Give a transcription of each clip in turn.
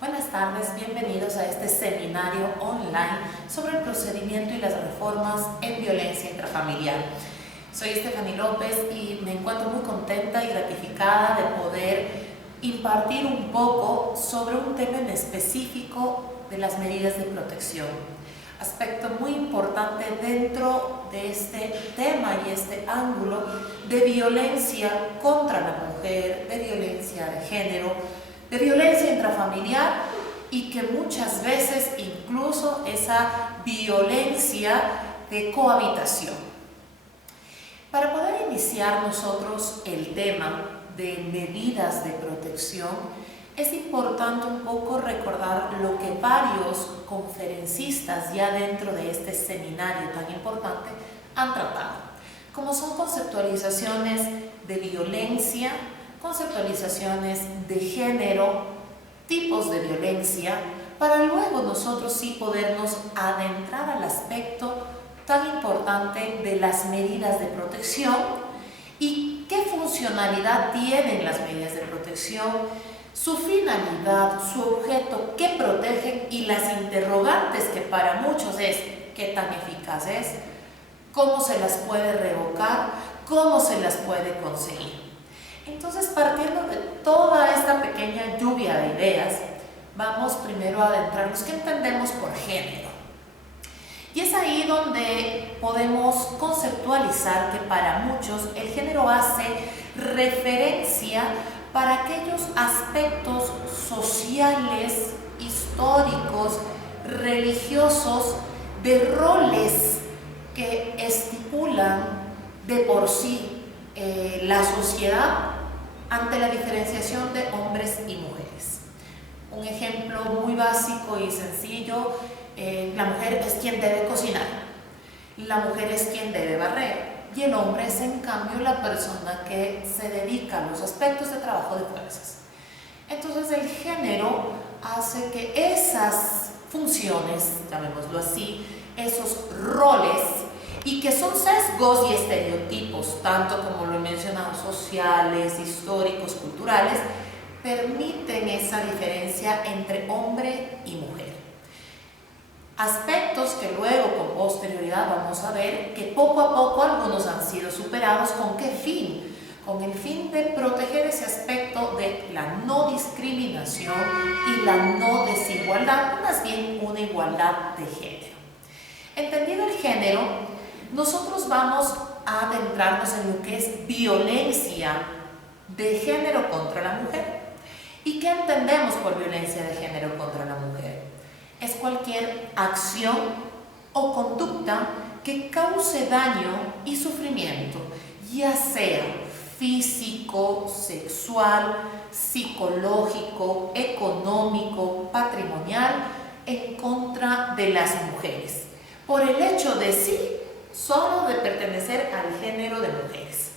Buenas tardes, bienvenidos a este seminario online sobre el procedimiento y las reformas en violencia intrafamiliar. Soy Stephanie López y me encuentro muy contenta y gratificada de poder impartir un poco sobre un tema en específico de las medidas de protección. Aspecto muy importante dentro de este tema y este ángulo de violencia contra la mujer, de violencia de género, de violencia intrafamiliar y que muchas veces incluso esa violencia de cohabitación. Para poder iniciar nosotros el tema de medidas de protección, es importante un poco recordar lo que varios conferencistas ya dentro de este seminario tan importante han tratado, como son conceptualizaciones de violencia, conceptualizaciones de género, tipos de violencia, para luego nosotros sí podernos adentrar al aspecto tan importante de las medidas de protección y qué funcionalidad tienen las medidas de protección, su finalidad, su objeto, qué protegen y las interrogantes que para muchos es qué tan eficaz es, cómo se las puede revocar, cómo se las puede conseguir. Entonces, partiendo de toda esta pequeña lluvia de ideas, vamos primero a adentrarnos qué entendemos por género. Y es ahí donde podemos conceptualizar que para muchos el género hace referencia para aquellos aspectos sociales, históricos, religiosos, de roles que estipulan de por sí la sociedad ante la diferenciación de hombres y mujeres. Un ejemplo muy básico y sencillo, la mujer es quien debe cocinar, la mujer es quien debe barrer y el hombre es en cambio la persona que se dedica a los aspectos de trabajo de fuerzas. Entonces el género hace que esas funciones, llamémoslo así, esos roles, y que son sesgos y estereotipos, tanto como lo he mencionado, sociales, históricos, culturales, permiten esa diferencia entre hombre y mujer. Aspectos que luego con posterioridad vamos a ver que poco a poco algunos han sido superados. ¿Con qué fin? Con el fin de proteger ese aspecto de la no discriminación y la no desigualdad, más bien una igualdad de género. Entendido el género, nosotros vamos a adentrarnos en lo que es violencia de género contra la mujer. ¿Y qué entendemos por violencia de género contra la mujer? Es cualquier acción o conducta que cause daño y sufrimiento, ya sea físico, sexual, psicológico, económico, patrimonial, en contra de las mujeres, por el hecho de sí solo de pertenecer al género de mujeres.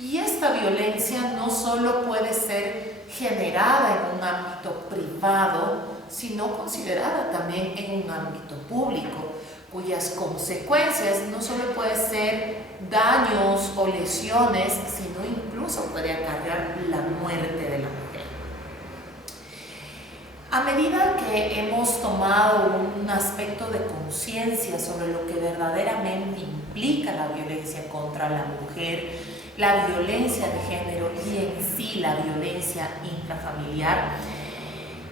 Y esta violencia no solo puede ser generada en un ámbito privado, sino considerada también en un ámbito público, cuyas consecuencias no solo pueden ser daños o lesiones, sino incluso puede acarrear la muerte de la mujer. A medida que hemos tomado un aspecto de conciencia sobre lo que verdaderamente implica la violencia contra la mujer, la violencia de género y en sí la violencia intrafamiliar,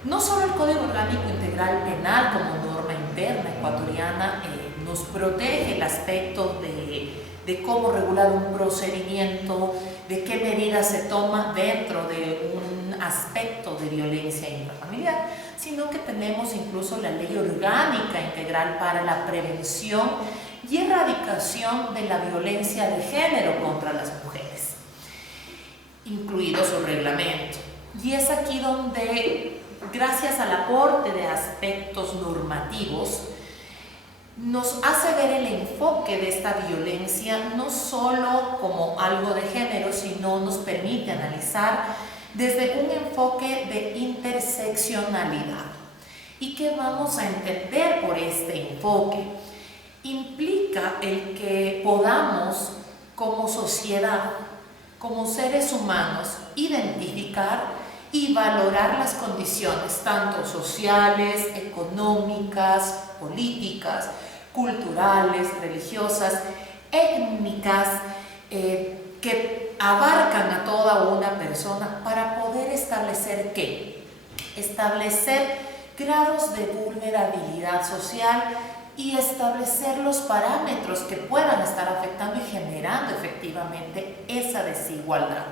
no solo el Código Orgánico Integral Penal como norma interna ecuatoriana nos protege el aspecto de cómo regular un procedimiento, de qué medidas se toma dentro de un aspecto de violencia intrafamiliar, sino que tenemos incluso la Ley Orgánica Integral para la Prevención y Erradicación de la Violencia de Género contra las mujeres, incluido su reglamento. Y es aquí donde, gracias al aporte de aspectos normativos, nos hace ver el enfoque de esta violencia no solo como algo de género, sino nos permite analizar desde un enfoque de interseccionalidad. ¿Y qué vamos a entender por este enfoque? Implica el que podamos, como sociedad, como seres humanos, identificar y valorar las condiciones tanto sociales, económicas, políticas, culturales, religiosas, étnicas, que abarcan a toda una persona para poder establecer ¿qué? Establecer grados de vulnerabilidad social y establecer los parámetros que puedan estar afectando y generando efectivamente esa desigualdad,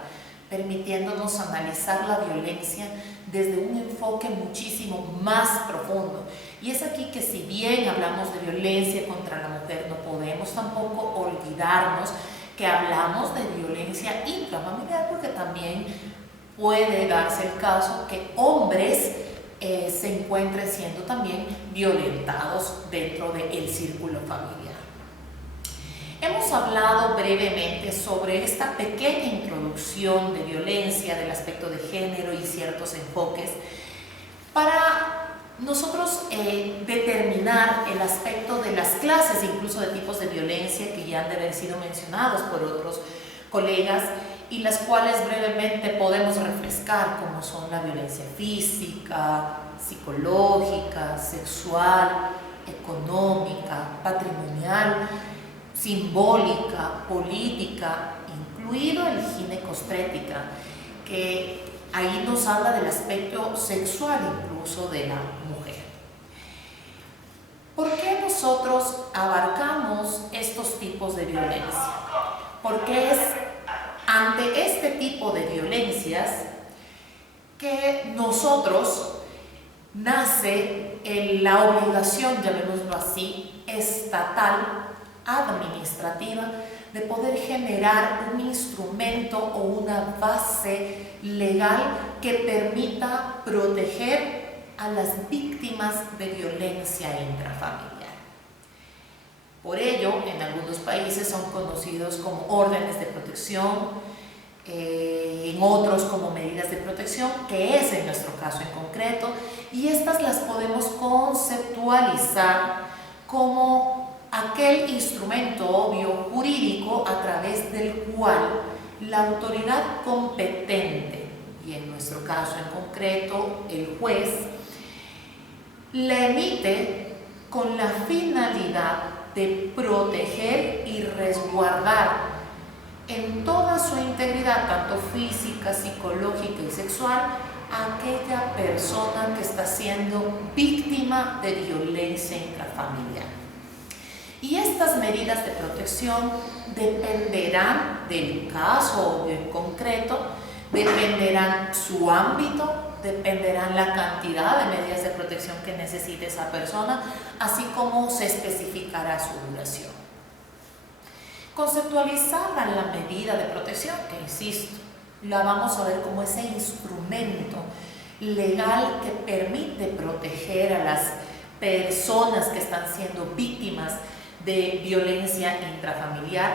permitiéndonos analizar la violencia desde un enfoque muchísimo más profundo. Y es aquí que, si bien hablamos de violencia contra la mujer, no podemos tampoco olvidarnos que hablamos de violencia intrafamiliar, porque también puede darse el caso que hombres se encuentren siendo también violentados dentro del círculo familiar. Hemos hablado brevemente sobre esta pequeña introducción de violencia, del aspecto de género y ciertos enfoques, para nosotros determinar el aspecto de las clases, incluso de tipos de violencia que ya han de haber sido mencionados por otros colegas, y las cuales brevemente podemos refrescar, como son la violencia física, psicológica, sexual, económica, patrimonial, simbólica, política, incluido el ginecostética, que ahí nos habla del aspecto sexual incluso de la mujer. ¿Por qué nosotros abarcamos estos tipos de violencia? Porque es ante este tipo de violencias que nosotros nace la obligación, llamémoslo así, estatal, administrativa, de poder generar un instrumento o una base legal que permita proteger a las víctimas de violencia intrafamiliar. Por ello, en algunos países son conocidos como órdenes de protección, en otros como medidas de protección, que es en nuestro caso en concreto, y estas las podemos conceptualizar como aquel instrumento obvio jurídico a través del cual la autoridad competente, y en nuestro caso en concreto el juez, le emite con la finalidad de proteger y resguardar en toda su integridad, tanto física, psicológica y sexual, a aquella persona que está siendo víctima de violencia intrafamiliar. Y estas medidas de protección dependerán del caso en concreto, dependerán su ámbito, dependerán la cantidad de medidas de protección que necesite esa persona, así como se especificará su duración. Conceptualizada la medida de protección, que insisto, la vamos a ver como ese instrumento legal que permite proteger a las personas que están siendo víctimas de violencia intrafamiliar.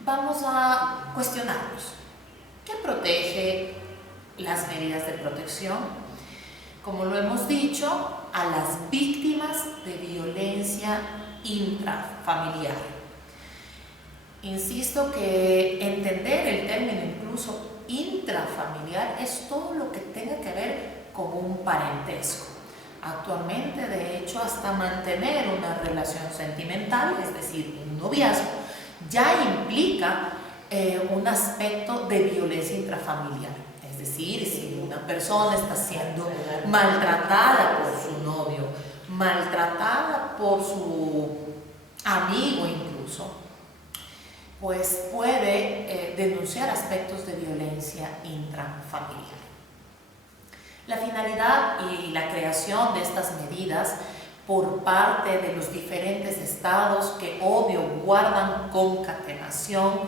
Vamos a cuestionarnos: ¿qué protege las medidas de protección? Como lo hemos dicho, a las víctimas de violencia intrafamiliar. Insisto que entender el término incluso intrafamiliar es todo lo que tenga que ver con un parentesco. Actualmente, de hecho, hasta mantener una relación sentimental, es decir, un noviazgo, ya implica un aspecto de violencia intrafamiliar. Es decir, si una persona está siendo maltratada por su novio, maltratada por su amigo incluso, pues puede denunciar aspectos de violencia intrafamiliar. La finalidad y la creación de estas medidas por parte de los diferentes estados, que obvio guardan concatenación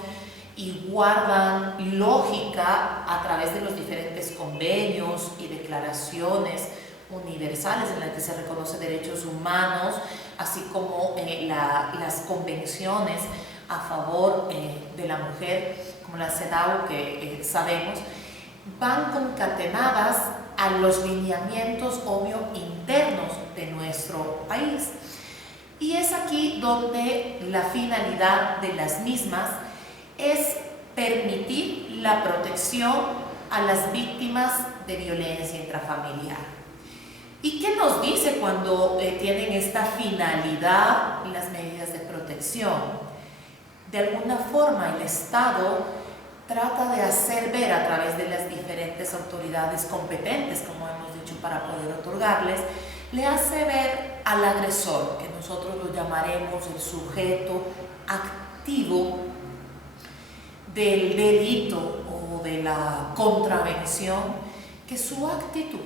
y guardan lógica a través de los diferentes convenios y declaraciones universales en las que se reconocen derechos humanos, así como las convenciones a favor de la mujer, como la CEDAW, que sabemos, van concatenadas a los lineamientos obvio internos de nuestro país. Y es aquí donde la finalidad de las mismas es permitir la protección a las víctimas de violencia intrafamiliar. ¿Y qué nos dice cuando tienen esta finalidad las medidas de protección? De alguna forma el Estado trata de hacer ver a través de las diferentes autoridades competentes, como hemos dicho, para poder otorgarles, le hace ver al agresor, que nosotros lo llamaremos el sujeto activo del delito o de la contravención, que su actitud,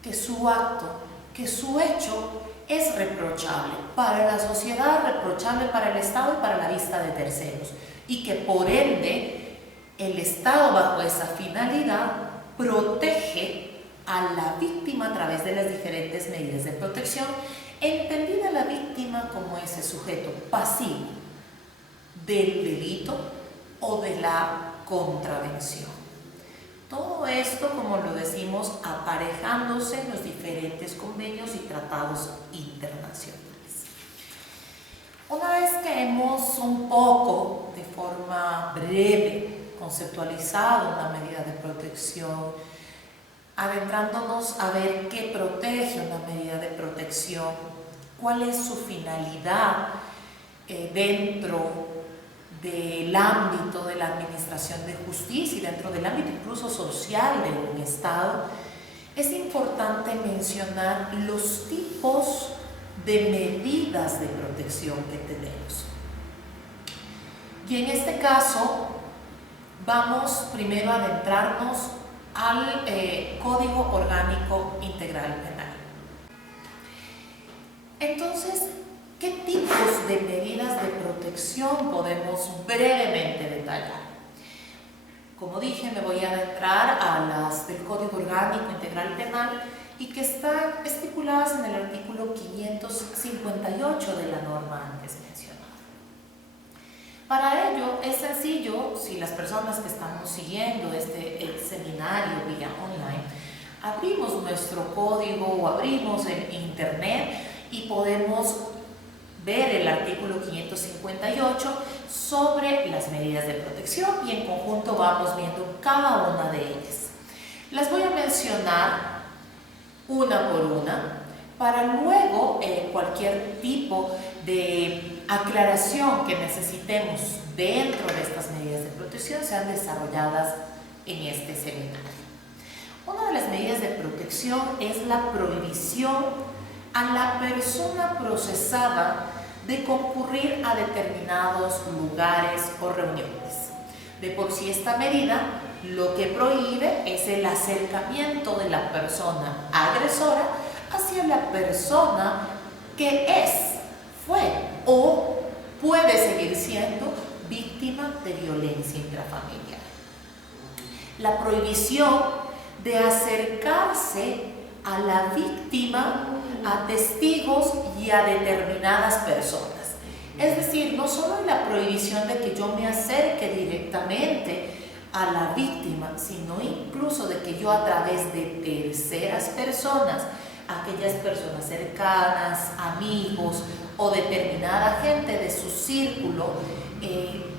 que su acto, que su hecho es reprochable para la sociedad, reprochable para el Estado y para la vista de terceros, y que por ende el Estado, bajo esa finalidad, protege a la víctima a través de las diferentes medidas de protección, entendida la víctima como ese sujeto pasivo del delito o de la contravención. Todo esto, como lo decimos, aparejándose en los diferentes convenios y tratados internacionales. Una vez que hemos un poco, de forma breve, conceptualizado una medida de protección, adentrándonos a ver qué protege una medida de protección, cuál es su finalidad dentro del ámbito de la administración de justicia y dentro del ámbito incluso social de un Estado, es importante mencionar los tipos de medidas de protección que tenemos. Y en este caso vamos primero a adentrarnos al Código Orgánico Integral Penal. Entonces, ¿qué tipos de medidas de protección podemos brevemente detallar? Como dije, me voy a adentrar a las del Código Orgánico Integral Penal y que están estipuladas en el artículo 558 de la norma antes mencionada. Para ello es sencillo, si las personas que estamos siguiendo este seminario vía online, abrimos nuestro código o abrimos el internet y podemos ver el artículo 558 sobre las medidas de protección y en conjunto vamos viendo cada una de ellas. Las voy a mencionar una por una para luego cualquier tipo de aclaración que necesitemos dentro de estas medidas de protección sean desarrolladas en este seminario. Una de las medidas de protección es la prohibición a la persona procesada de concurrir a determinados lugares o reuniones. De por sí esta medida lo que prohíbe es el acercamiento de la persona agresora hacia la persona que fue o puede seguir siendo víctima de violencia intrafamiliar. La prohibición de acercarse a la víctima, a testigos y a determinadas personas. Es decir, no solo la prohibición de que yo me acerque directamente a la víctima, sino incluso de que yo a través de terceras personas, aquellas personas cercanas, amigos o determinada gente de su círculo,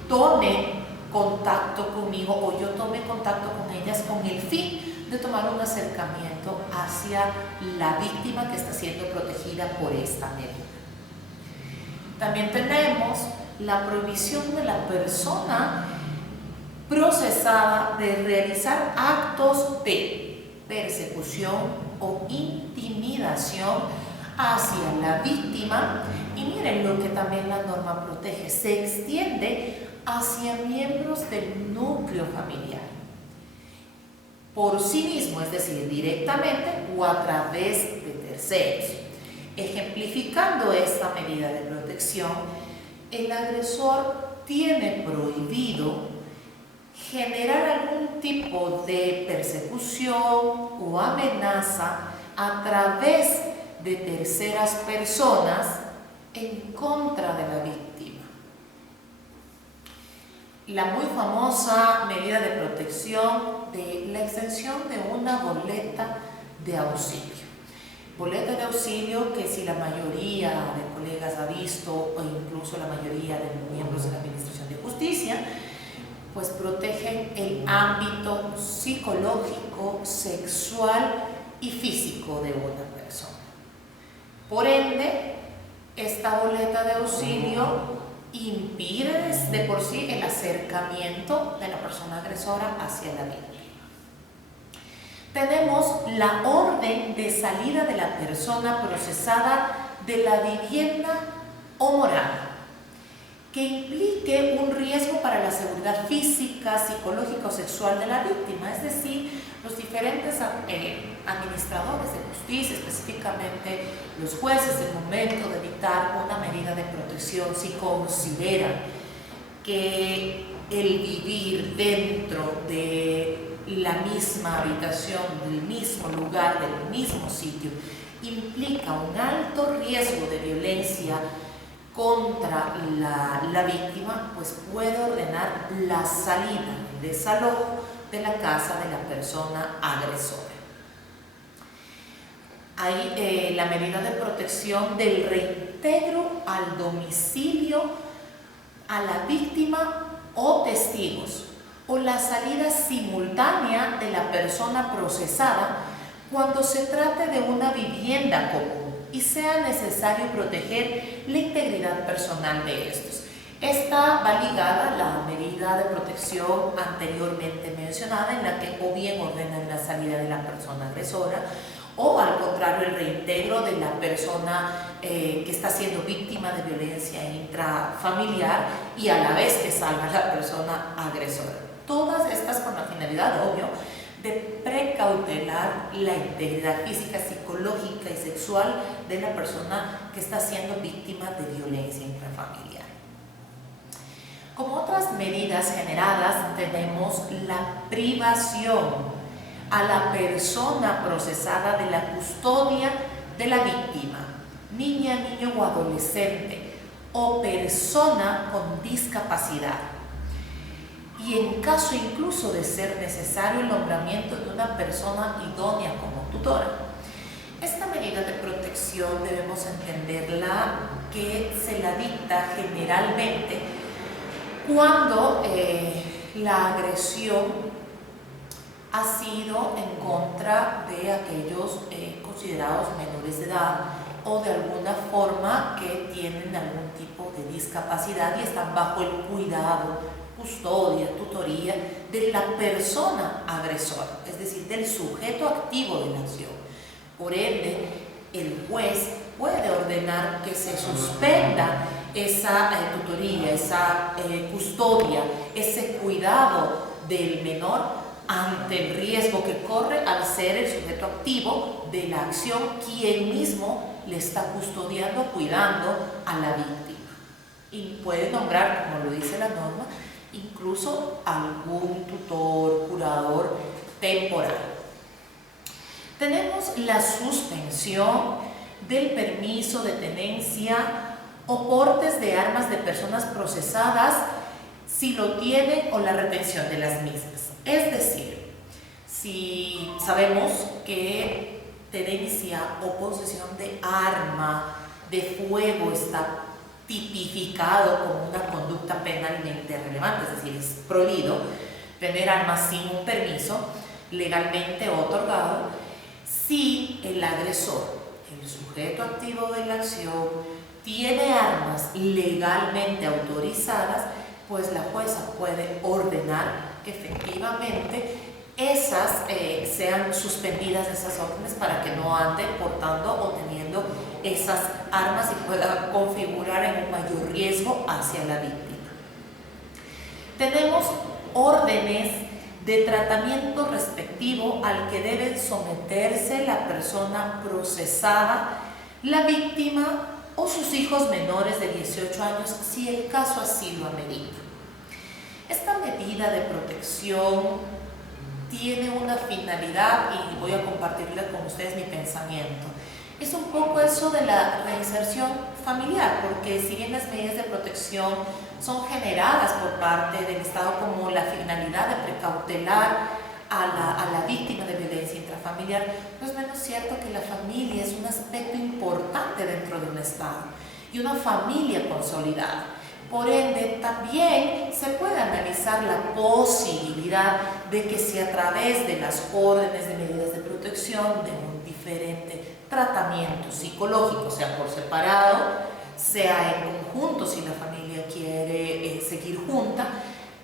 tome contacto conmigo o yo tome contacto con ellas con el fin de tomar un acercamiento hacia la víctima que está siendo protegida por esta medida. También tenemos la prohibición de la persona procesada de realizar actos de persecución o intimidación hacia la víctima, y miren lo que también la norma protege, se extiende hacia miembros del núcleo familiar, por sí mismo, es decir, directamente o a través de terceros. Ejemplificando esta medida de protección, el agresor tiene prohibido generar algún tipo de persecución o amenaza a través de terceras personas en contra de la víctima. La muy famosa medida de protección de la extensión de una boleta de auxilio. Boleta de auxilio que si la mayoría de colegas ha visto o incluso la mayoría de miembros de la Administración de Justicia, pues protegen el ámbito psicológico, sexual y físico de una persona. Por ende, esta boleta de auxilio impide de por sí el acercamiento de la persona agresora hacia la víctima. Tenemos la orden de salida de la persona procesada de la vivienda o morada, que implique un riesgo para la seguridad física, psicológica o sexual de la víctima, es decir, los diferentes administradores de justicia, específicamente los jueces, en el momento de dictar una medida de protección, si consideran que el vivir dentro de la misma habitación, del mismo lugar, del mismo sitio, implica un alto riesgo de violencia contra la víctima, pues puede ordenar la salida, el desalojo de la casa de la persona agresora. Hay la medida de protección del reintegro al domicilio a la víctima o testigos, o la salida simultánea de la persona procesada cuando se trate de una vivienda común y sea necesario proteger la integridad personal de estos. Esta va ligada a la medida de protección anteriormente mencionada, en la que o bien ordenan la salida de la persona agresora o al contrario el reintegro de la persona que está siendo víctima de violencia intrafamiliar y a la vez que salga la persona agresora. Todas estas con la finalidad, obvio, de precautelar la integridad física, psicológica y sexual de la persona que está siendo víctima de violencia intrafamiliar. Como otras medidas generadas, tenemos la privación a la persona procesada de la custodia de la víctima, niña, niño o adolescente, o persona con discapacidad. Y en caso incluso de ser necesario el nombramiento de una persona idónea como tutora. Esta medida de protección debemos entenderla que se la dicta generalmente cuando la agresión ha sido en contra de aquellos considerados menores de edad o de alguna forma que tienen algún tipo de discapacidad y están bajo el cuidado, custodia, tutoría de la persona agresora, es decir, del sujeto activo de la acción. Por ende, el juez puede ordenar que se suspenda esa tutoría, esa custodia, ese cuidado del menor ante el riesgo que corre al ser el sujeto activo de la acción quien mismo le está custodiando, cuidando a la víctima. Y puede nombrar, como lo dice la norma, incluso algún tutor, curador temporal. Tenemos la suspensión del permiso de tenencia o portes de armas de personas procesadas si lo tienen o la retención de las mismas. Es decir, si sabemos que tenencia o posesión de arma de fuego está tipificado como una conducta penalmente relevante, es decir, es prohibido tener armas sin un permiso legalmente otorgado, si el agresor, el sujeto activo de la acción, tiene armas legalmente autorizadas, pues la jueza puede ordenar que efectivamente esas sean suspendidas, esas órdenes, para que no ande portando o teniendo esas armas y pueda configurar en un mayor riesgo hacia la víctima. Tenemos órdenes de tratamiento respectivo al que deben someterse la persona procesada, la víctima o sus hijos menores de 18 años, si el caso así lo amerita. Esta medida de protección tiene una finalidad y voy a compartirla con ustedes mi pensamiento. Es un poco eso de la reinserción familiar, porque si bien las medidas de protección son generadas por parte del Estado como la finalidad de precautelar a la víctima de violencia intrafamiliar, no es menos cierto que la familia es un aspecto importante dentro de un Estado y una familia consolidada. Por ende, también se puede analizar la posibilidad de que si a través de las órdenes de medidas de protección, de un diferente tratamiento psicológico, sea por separado, sea en conjunto si la familia quiere seguir junta,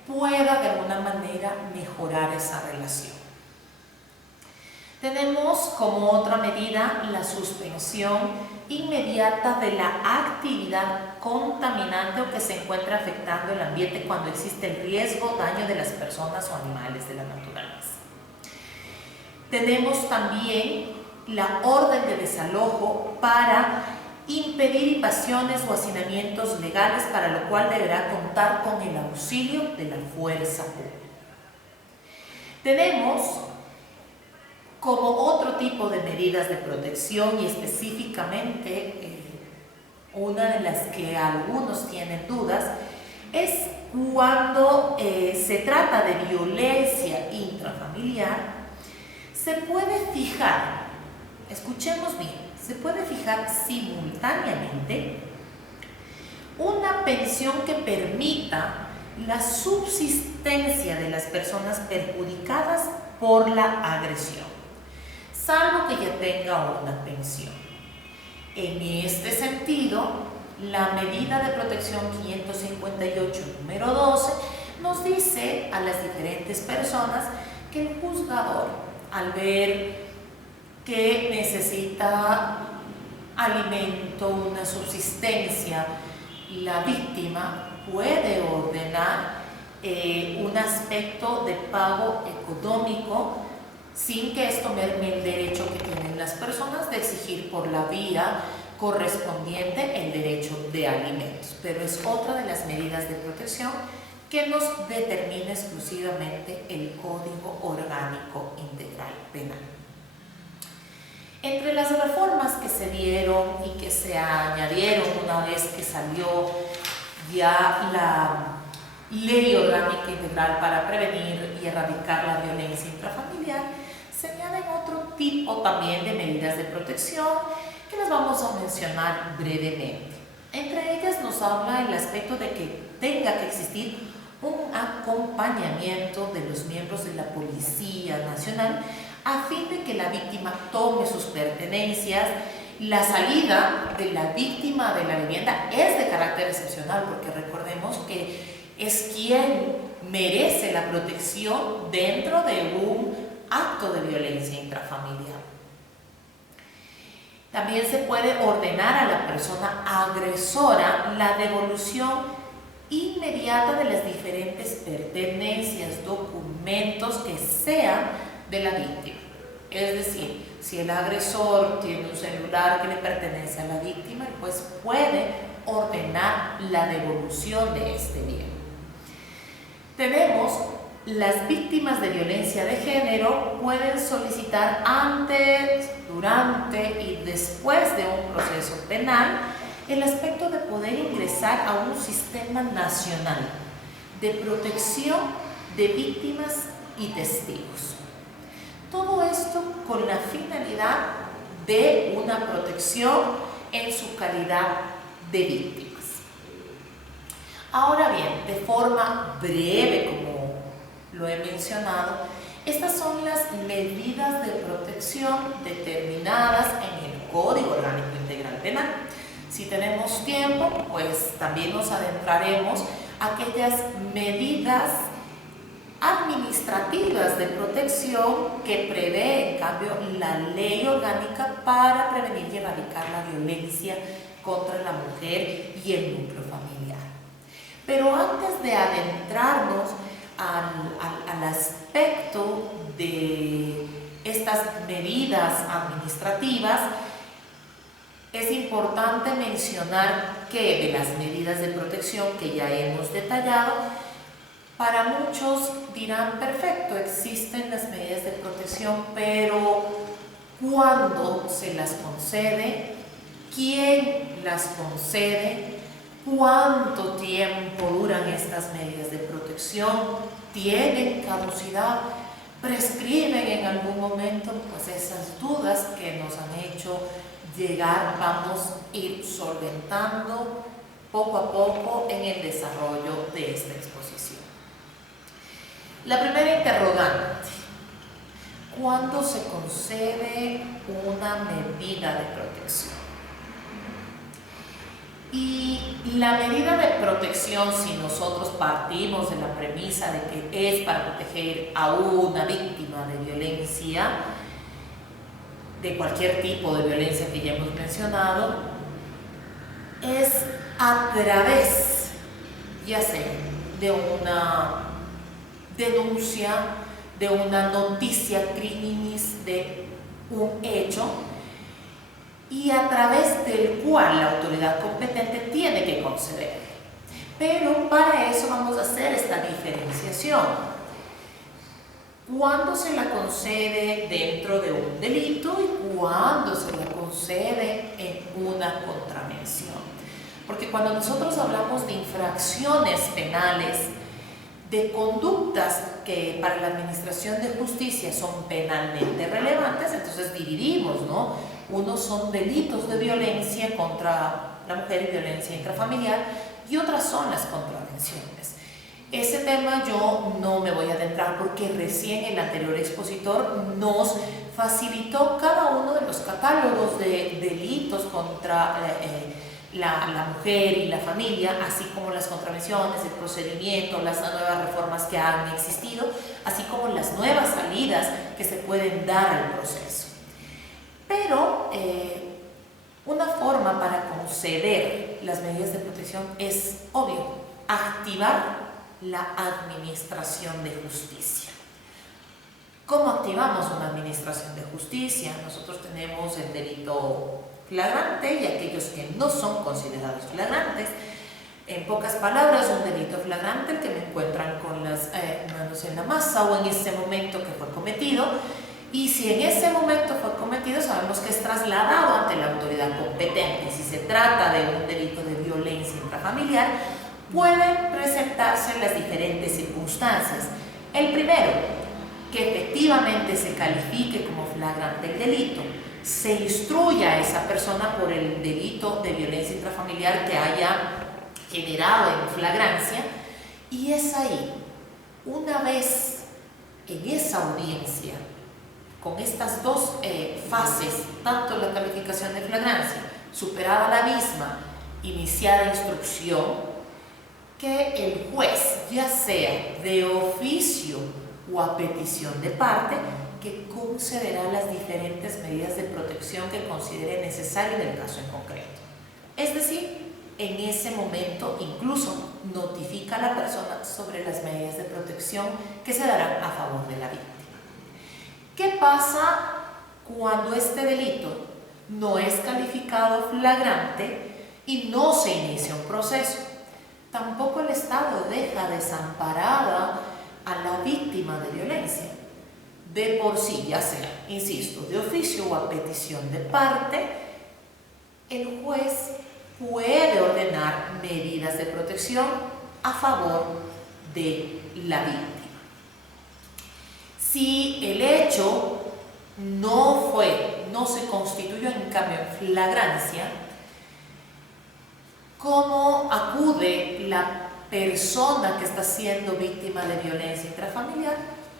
pueda de alguna manera mejorar esa relación. Tenemos como otra medida la suspensión inmediata de la actividad contaminante o que se encuentra afectando el ambiente cuando existe el riesgo o daño de las personas o animales de la naturaleza. Tenemos también la orden de desalojo para impedir invasiones o hacinamientos legales, para lo cual deberá contar con el auxilio de la fuerza pública. Tenemos como otro tipo de medidas de protección, y específicamente una de las que algunos tienen dudas, es cuando se trata de violencia intrafamiliar. Se puede fijar, escuchemos bien, se puede fijar simultáneamente una pensión que permita la subsistencia de las personas perjudicadas por la agresión, salvo que ya tenga una pensión. En este sentido, la medida de protección 558, número 12, nos dice a las diferentes personas que el juzgador, al ver que necesita alimento, una subsistencia, la víctima puede ordenar un aspecto de pago económico sin que esto merme el derecho que tienen las personas de exigir por la vía correspondiente el derecho de alimentos. Pero es otra de las medidas de protección que nos determina exclusivamente el Código Orgánico Integral Penal. Entre las reformas que se dieron y que se añadieron una vez que salió ya la Ley Orgánica Integral para prevenir y erradicar la violencia intrafamiliar, se añaden otro tipo también de medidas de protección que las vamos a mencionar brevemente. Entre ellas nos habla el aspecto de que tenga que existir un acompañamiento de los miembros de la Policía Nacional a fin de que la víctima tome sus pertenencias. La salida de la víctima de la vivienda es de carácter excepcional, porque recordemos que es quien merece la protección dentro de un acto de violencia intrafamiliar. También se puede ordenar a la persona agresora la devolución inmediata de las diferentes pertenencias, documentos que sean de la víctima. Es decir, si el agresor tiene un celular que le pertenece a la víctima, pues puede ordenar la devolución de este bien. Tenemos las víctimas de violencia de género pueden solicitar antes, durante y después de un proceso penal el aspecto de poder ingresar a un sistema nacional de protección de víctimas y testigos. Todo esto con la finalidad de una protección en su calidad de víctimas. Ahora bien, de forma breve, como lo he mencionado, estas son las medidas de protección determinadas en el Código Orgánico Integral Penal. Si tenemos tiempo, pues también nos adentraremos a aquellas medidas administrativas de protección que prevé, en cambio, la Ley Orgánica para prevenir y erradicar la violencia contra la mujer y el núcleo familiar. Pero antes de adentrarnos al aspecto de estas medidas administrativas, es importante mencionar que de las medidas de protección que ya hemos detallado, para muchos dirán, perfecto, existen las medidas de protección, pero ¿cuándo se las concede? ¿Quién las concede? ¿Cuánto tiempo duran estas medidas de protección? ¿Tienen caducidad? ¿Prescriben en algún momento? Pues esas dudas que nos han hecho llegar vamos a ir solventando poco a poco en el desarrollo de esta exposición. La primera interrogante: ¿cuándo se concede una medida de protección? Y la medida de protección, si nosotros partimos de la premisa de que es para proteger a una víctima de violencia, de cualquier tipo de violencia que ya hemos mencionado, es a través, ya sea de una denuncia, de una noticia criminis, de un hecho, y a través del cual la autoridad competente tiene que conceder. Pero para eso vamos a hacer esta diferenciación. ¿Cuándo se la concede dentro de un delito y cuándo se la concede en una contravención? Porque cuando nosotros hablamos de infracciones penales, de conductas que para la administración de justicia son penalmente relevantes, entonces dividimos, ¿no? Unos son delitos de violencia contra la mujer y violencia intrafamiliar, y otras son las contravenciones. Ese tema yo no me voy a adentrar porque recién el anterior expositor nos facilitó cada uno de los catálogos de delitos contra la mujer y la familia, así como las contravenciones, el procedimiento, las nuevas reformas que han existido, así como las nuevas salidas que se pueden dar al proceso. Pero una forma para conceder las medidas de protección es, obvio, activar la administración de justicia. ¿Cómo activamos una administración de justicia? Nosotros tenemos el delito flagrante y aquellos que no son considerados flagrantes. En pocas palabras, un delito flagrante, el que me encuentran con las manos en la masa o en ese momento que fue cometido. Y si en ese momento fue cometido, sabemos que es trasladado ante la autoridad competente. Si se trata de un delito de violencia intrafamiliar, pueden presentarse las diferentes circunstancias. El primero, que efectivamente se califique como flagrante el delito, se instruya a esa persona por el delito de violencia intrafamiliar que haya generado en flagrancia, y es ahí, una vez en esa audiencia, con estas dos fases, tanto la calificación de flagrancia, superada la misma, iniciada instrucción, que el juez, ya sea de oficio o a petición de parte, que concederá las diferentes medidas de protección que considere necesario en el caso en concreto. Es decir, en ese momento incluso notifica a la persona sobre las medidas de protección que se darán a favor de la víctima. ¿Qué pasa cuando este delito no es calificado flagrante y no se inicia un proceso? Tampoco el Estado deja desamparada a la víctima de violencia. De por sí, ya sea, insisto, de oficio o a petición de parte, el juez puede ordenar medidas de protección a favor de la víctima. Si el hecho no se constituyó en cambio en flagrancia, ¿cómo acude la persona que está siendo víctima de violencia intrafamiliar?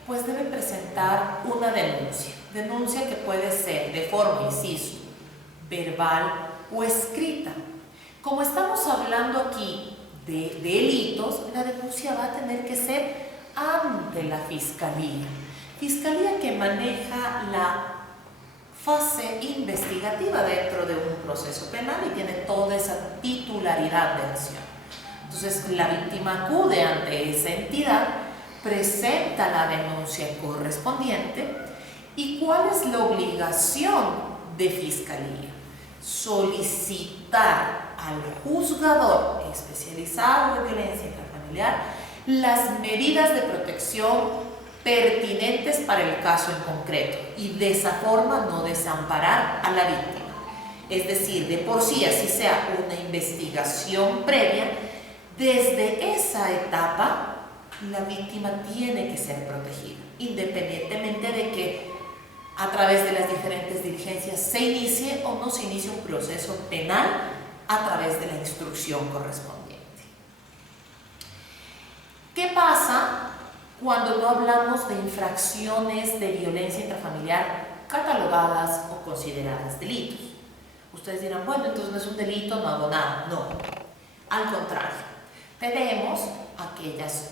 Pues debe presentar una denuncia que puede ser de forma, insisto, verbal o escrita. Como estamos hablando aquí de delitos, la denuncia va a tener que ser ante la Fiscalía que maneja la fase investigativa dentro de un proceso penal y tiene toda esa titularidad de acción. Entonces la víctima acude ante esa entidad, presenta la denuncia correspondiente. ¿Y cuál es la obligación de Fiscalía? Solicitar al juzgador especializado en violencia intrafamiliar las medidas de protección pertinentes para el caso en concreto y de esa forma no desamparar a la víctima. Es decir, de por sí, así sea una investigación previa, desde esa etapa la víctima tiene que ser protegida, independientemente de que a través de las diferentes diligencias se inicie o no se inicie un proceso penal a través de la instrucción correspondiente. ¿Qué pasa cuando no hablamos de infracciones de violencia intrafamiliar catalogadas o consideradas delitos? Ustedes dirán, bueno, entonces no es un delito, no hago nada. No, al contrario, tenemos aquellas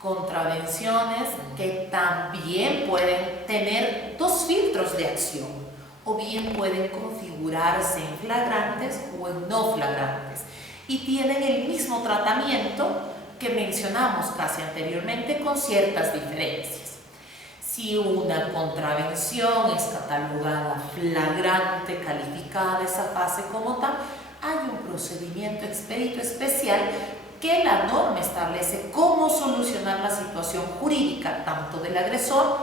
contravenciones que también pueden tener dos filtros de acción, o bien pueden configurarse en flagrantes o en no flagrantes, y tienen el mismo tratamiento que mencionamos casi anteriormente, con ciertas diferencias. Si una contravención es catalogada flagrante, calificada esa fase como tal, hay un procedimiento expedito especial que la norma establece cómo solucionar la situación jurídica tanto del agresor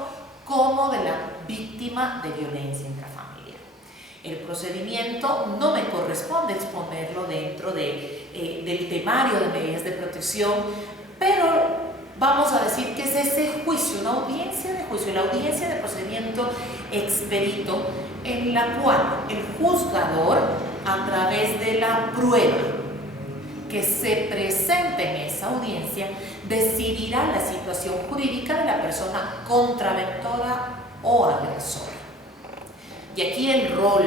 como de la víctima de violencia intrafamiliar. El procedimiento no me corresponde exponerlo dentro del temario de medidas de protección, pero vamos a decir que es ese juicio, una audiencia de juicio, la audiencia de procedimiento expedito, en la cual el juzgador, a través de la prueba que se presente en esa audiencia, decidirá la situación jurídica de la persona contraventora o agresora. Y aquí el rol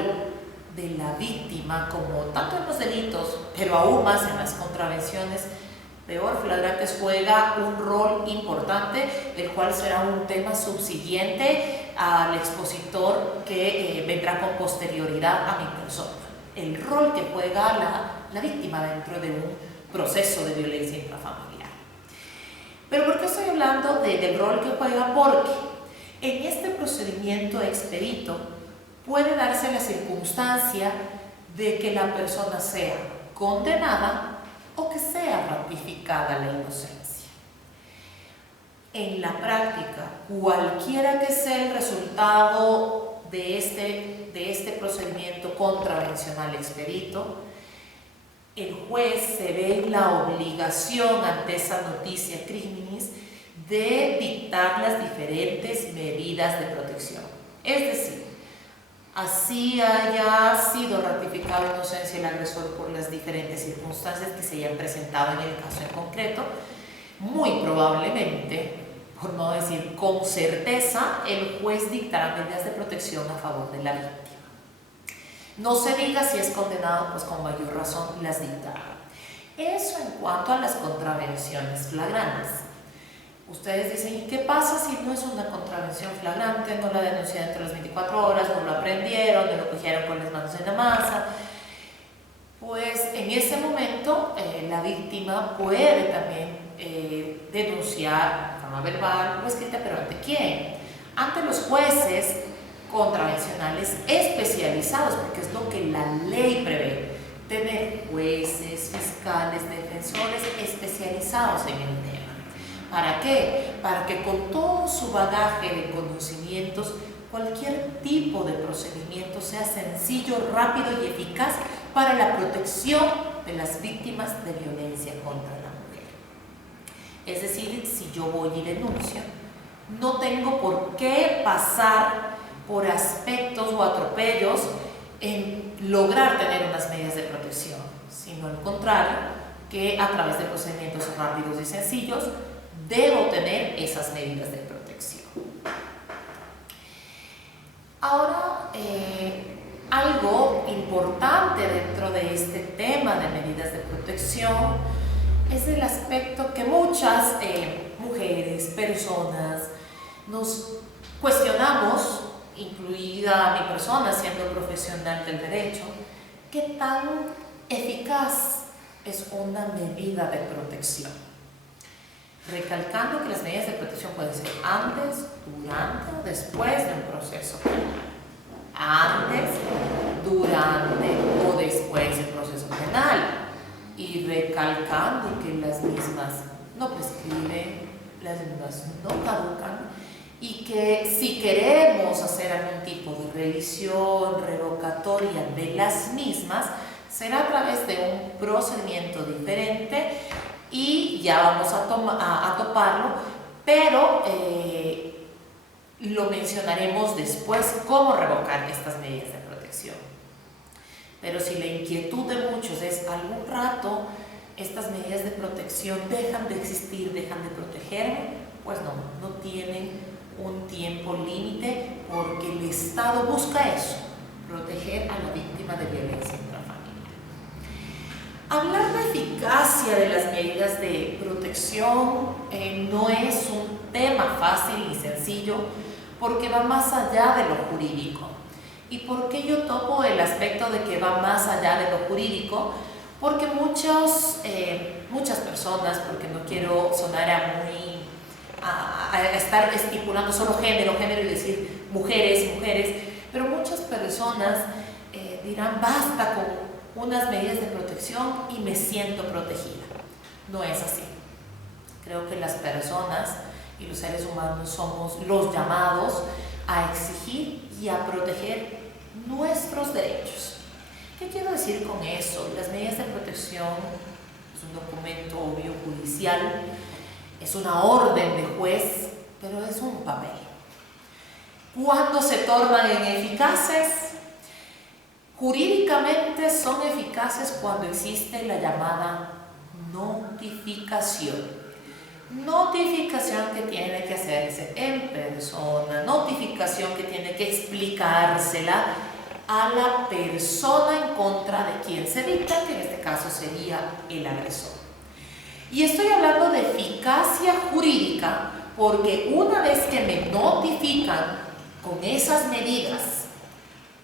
de la víctima, como tanto en los delitos, pero aún más en las contravenciones peor flagrantes, juega un rol importante, el cual será un tema subsiguiente al expositor que vendrá con posterioridad a mi persona. El rol que juega la víctima dentro de un proceso de violencia intrafamiliar. ¿Pero por qué estoy hablando del rol que juega? Porque en este procedimiento expedito puede darse la circunstancia de que la persona sea condenada o que sea ratificada la inocencia. En la práctica, cualquiera que sea el resultado de este procedimiento contravencional expedito, el juez se ve en la obligación ante esa noticia criminis de dictar las diferentes medidas de protección. Es decir, así haya sido ratificado inocencia el agresor por las diferentes circunstancias que se hayan presentado en el caso en concreto, muy probablemente, por no decir con certeza, el juez dictará medidas de protección a favor de la víctima. No se diga si es condenado, pues con mayor razón las dictará. Eso en cuanto a las contravenciones flagrantes. Ustedes dicen, ¿y qué pasa si no es una contravención flagrante? No la denunciaron entre las 24 horas, no lo aprendieron, no lo cogieron con las manos en la masa. Pues en ese momento la víctima puede también denunciar de forma verbal o escrita, pero ¿ante quién? Ante los jueces contravencionales especializados, porque es lo que la ley prevé, tener jueces, fiscales, defensores especializados en el tema. ¿Para qué? Para que con todo su bagaje de conocimientos, cualquier tipo de procedimiento sea sencillo, rápido y eficaz para la protección de las víctimas de violencia contra la mujer. Es decir, si yo voy y denuncio, no tengo por qué pasar por aspectos o atropellos en lograr tener unas medidas de protección, sino al contrario, que a través de procedimientos rápidos y sencillos debo tener esas medidas de protección. Ahora, algo importante dentro de este tema de medidas de protección es el aspecto que muchas mujeres, personas, nos cuestionamos, incluida mi persona siendo profesional del derecho, ¿qué tan eficaz es una medida de protección? Recalcando que las medidas de protección pueden ser antes, durante o después de un proceso penal. Antes, durante o después del proceso penal. Y recalcando que las mismas no prescriben, las mismas no caducan, y que si queremos hacer algún tipo de revisión revocatoria de las mismas, será a través de un procedimiento diferente y ya vamos a toparlo, pero lo mencionaremos después, cómo revocar estas medidas de protección. Pero si la inquietud de muchos es algún rato estas medidas de protección dejan de existir, dejan de protegerme, pues no tienen un tiempo límite, porque el Estado busca eso, proteger a la víctima de violencia intrafamiliar. Hablar de eficacia de las medidas de protección no es un tema fácil y sencillo, porque va más allá de lo jurídico. ¿Y por qué yo topo el aspecto de que va más allá de lo jurídico? Porque muchas personas, porque no quiero sonar a estar estipulando solo género y decir mujeres, pero muchas personas dirán basta con unas medidas de protección y me siento protegida. No es así. Creo que las personas y los seres humanos somos los llamados a exigir y a proteger nuestros derechos. ¿Qué quiero decir con eso? Las medidas de protección es un documento obvio judicial, es una orden de juez, pero es un papel. ¿Cuándo se tornan eficaces? Jurídicamente son eficaces cuando existe la llamada notificación. Notificación que tiene que hacerse en persona, notificación que tiene que explicársela a la persona en contra de quien se dicta, que en este caso sería el agresor. Y estoy hablando de eficacia jurídica porque una vez que me notifican con esas medidas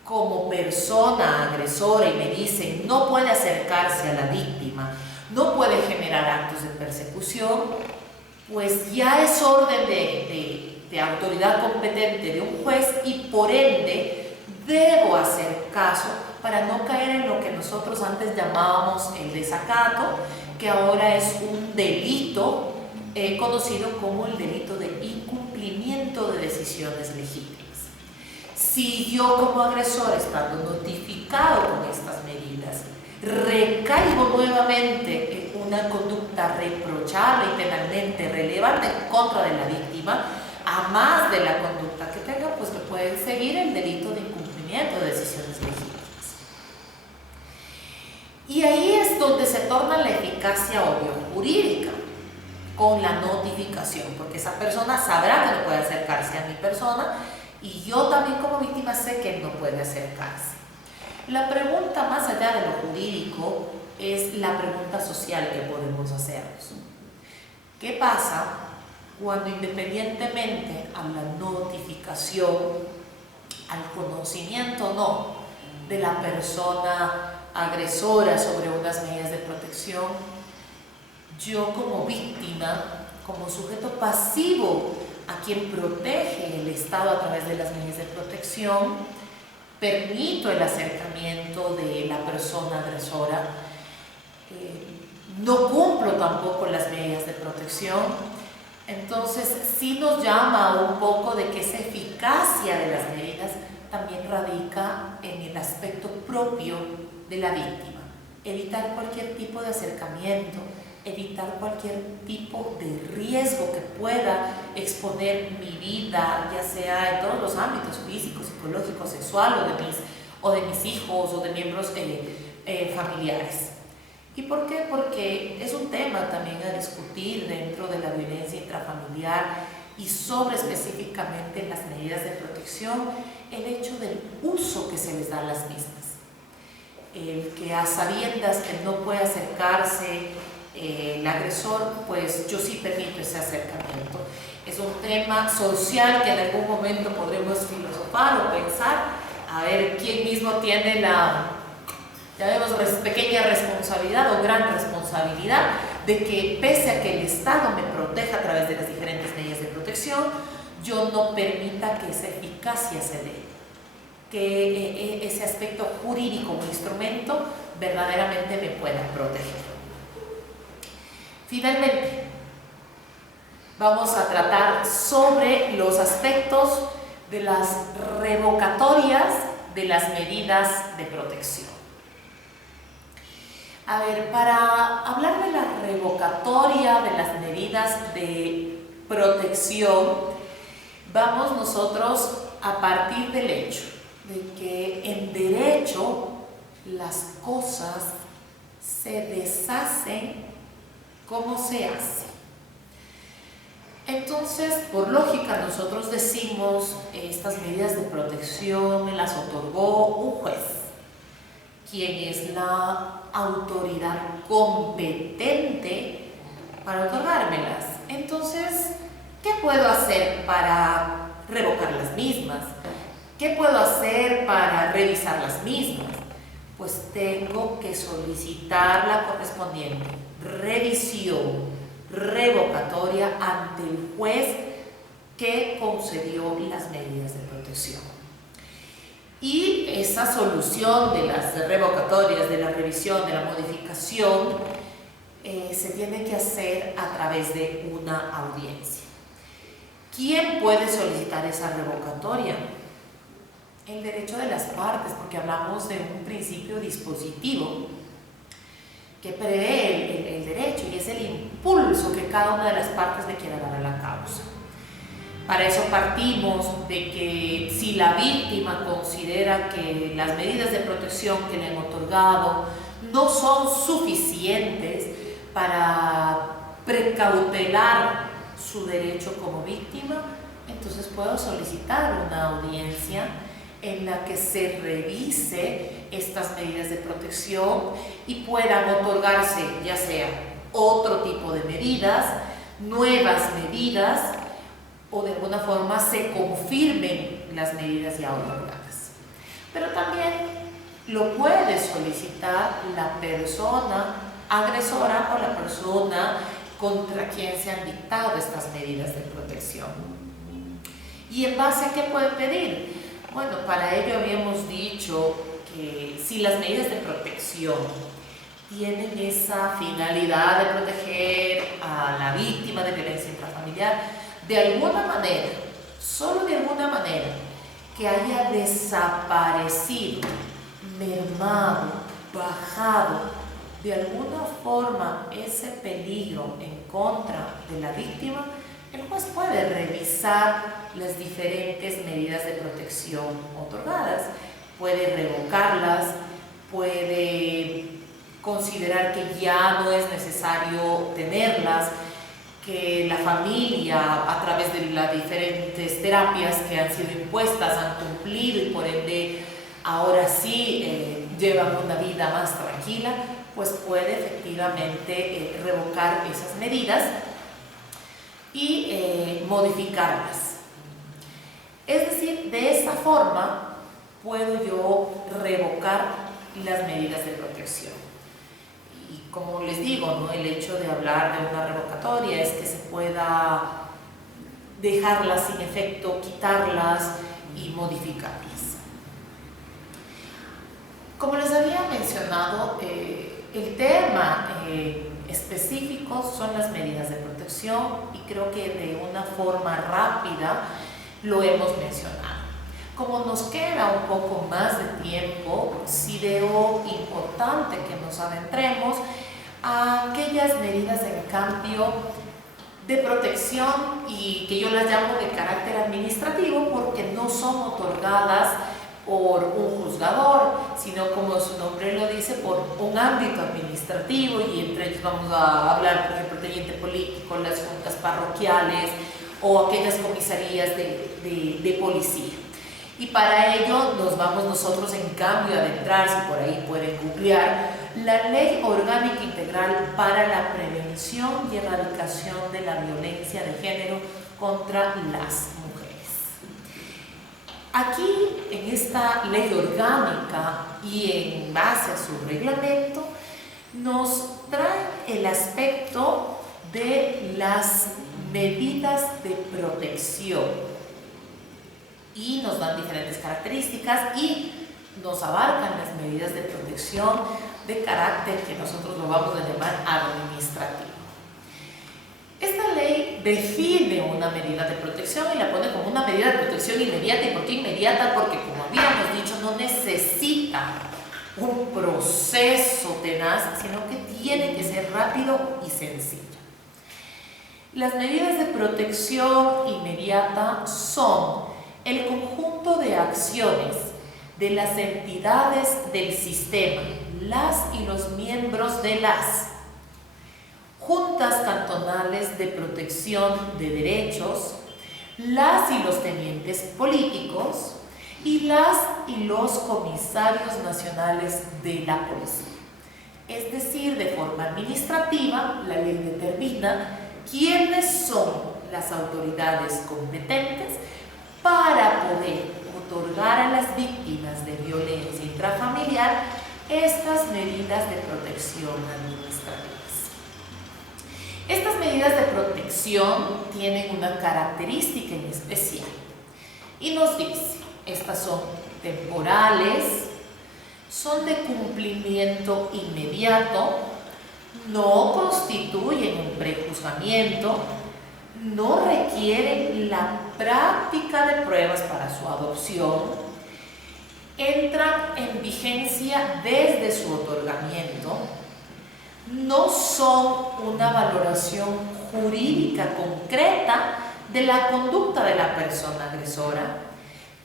como persona agresora y me dicen no puede acercarse a la víctima, no puede generar actos de persecución, pues ya es orden de autoridad competente de un juez y por ende debo hacer caso para no caer en lo que nosotros antes llamábamos el desacato, que ahora es un delito conocido como el delito de incumplimiento de decisiones legítimas. Si yo como agresor, estando notificado con estas medidas, recaigo nuevamente en una conducta reprochable y penalmente relevante en contra de la víctima, a más de la conducta que tenga, pues me pueden seguir el delito de incumplimiento de decisiones legítimas. Y ahí es donde se torna la eficacia obvio jurídica, con la notificación, porque esa persona sabrá que no puede acercarse a mi persona y yo también como víctima sé que no puede acercarse. La pregunta más allá de lo jurídico es la pregunta social que podemos hacernos. ¿Qué pasa cuando independientemente a la notificación, al conocimiento o no de la persona agresora sobre unas medidas de protección, yo como víctima, como sujeto pasivo a quien protege el Estado a través de las medidas de protección, permito el acercamiento de la persona agresora, no cumplo tampoco las medidas de protección? Entonces sí nos llama un poco de que esa eficacia de las medidas también radica en el aspecto propio de la víctima. Evitar cualquier tipo de acercamiento, evitar cualquier tipo de riesgo que pueda exponer mi vida, ya sea en todos los ámbitos, físico, psicológico, sexual, o de mis hijos o de miembros familiares. ¿Y por qué? Porque es un tema también a discutir dentro de la violencia intrafamiliar y sobre específicamente las medidas de protección, el hecho del uso que se les da a las mismas. El que a sabiendas que no puede acercarse el agresor, pues yo sí permito ese acercamiento. Es un tema social que en algún momento podremos filosofar o pensar, a ver quién mismo tiene la, ya vemos, pequeña responsabilidad o gran responsabilidad de que pese a que el Estado me proteja a través de las diferentes medidas de protección, yo no permita que esa eficacia se dé, que ese aspecto jurídico o instrumento verdaderamente me pueda proteger. Finalmente, vamos a tratar sobre los aspectos de las revocatorias de las medidas de protección. A ver, para hablar de la revocatoria de las medidas de protección, vamos nosotros a partir del hecho de que en derecho las cosas se deshacen como se hace. Entonces, por lógica, nosotros decimos estas medidas de protección me las otorgó un juez, quien es la autoridad competente para otorgármelas. Entonces, ¿qué puedo hacer para revocar las mismas? ¿Qué puedo hacer para revisar las mismas? Pues tengo que solicitar la correspondiente revisión revocatoria ante el juez que concedió las medidas de protección. Y esa solución de las revocatorias, de la revisión, de la modificación, se tiene que hacer a través de una audiencia. ¿Quién puede solicitar esa revocatoria? El derecho de las partes, porque hablamos de un principio dispositivo que prevé el derecho y es el impulso que cada una de las partes le quiera dar a la causa. Para eso partimos de que si la víctima considera que las medidas de protección que le han otorgado no son suficientes para precautelar su derecho como víctima, entonces puedo solicitar una audiencia en la que se revise estas medidas de protección y puedan otorgarse ya sea otro tipo de medidas, nuevas medidas, o de alguna forma se confirmen las medidas ya otorgadas. Pero también lo puede solicitar la persona agresora o la persona contra quien se han dictado estas medidas de protección. ¿Y en base a qué puede pedir? Bueno, para ello habíamos dicho que si las medidas de protección tienen esa finalidad de proteger a la víctima de violencia intrafamiliar, de alguna manera, solo de alguna manera, que haya desaparecido, mermado, bajado de alguna forma ese peligro en contra de la víctima, el juez puede revisar las diferentes medidas de protección otorgadas, puede revocarlas, puede considerar que ya no es necesario tenerlas, que la familia a través de las diferentes terapias que han sido impuestas han cumplido y por ende ahora sí llevan una vida más tranquila, pues puede efectivamente revocar esas medidas y modificarlas. Es decir, de esa forma puedo yo revocar las medidas de protección. Y como les digo, ¿no? El hecho de hablar de una revocatoria es que se pueda dejarlas sin efecto, quitarlas y modificarlas. Como les había mencionado, el tema específico son las medidas de protección y creo que de una forma rápida lo hemos mencionado. Como nos queda un poco más de tiempo, sí veo importante que nos adentremos a aquellas medidas en cambio de protección y que yo las llamo de carácter administrativo porque no son otorgadas por un juzgador, sino como su nombre lo dice, por un ámbito administrativo, y entre ellos vamos a hablar, por ejemplo, el teniente político, las juntas parroquiales o aquellas comisarías de policía. Y para ello nos vamos nosotros en cambio a adentrar, si por ahí pueden googlear, la Ley Orgánica Integral para la Prevención y Erradicación de la Violencia de Género contra las Mujeres. Aquí, en esta ley orgánica y en base a su reglamento, nos trae el aspecto de las medidas de protección y nos dan diferentes características y nos abarcan las medidas de protección de carácter que nosotros lo vamos a llamar administrativo. Esta ley define una medida de protección y la pone como una medida de protección inmediata. ¿Y por qué inmediata? Porque, como habíamos dicho, no necesita un proceso tenaz, sino que tiene que ser rápido y sencillo. Las medidas de protección inmediata son el conjunto de acciones de las entidades del sistema, las y los miembros de las juntas cantonales de protección de derechos, las y los tenientes políticos y las y los comisarios nacionales de la policía. Es decir, de forma administrativa, la ley determina quiénes son las autoridades competentes para poder otorgar a las víctimas de violencia intrafamiliar estas medidas de protección administrativas. Estas medidas de protección tienen una característica en especial y nos dice, estas son temporales, son de cumplimiento inmediato, no constituyen un prejuzgamiento, no requieren la práctica de pruebas para su adopción, entran en vigencia desde su otorgamiento, no son una valoración jurídica concreta de la conducta de la persona agresora,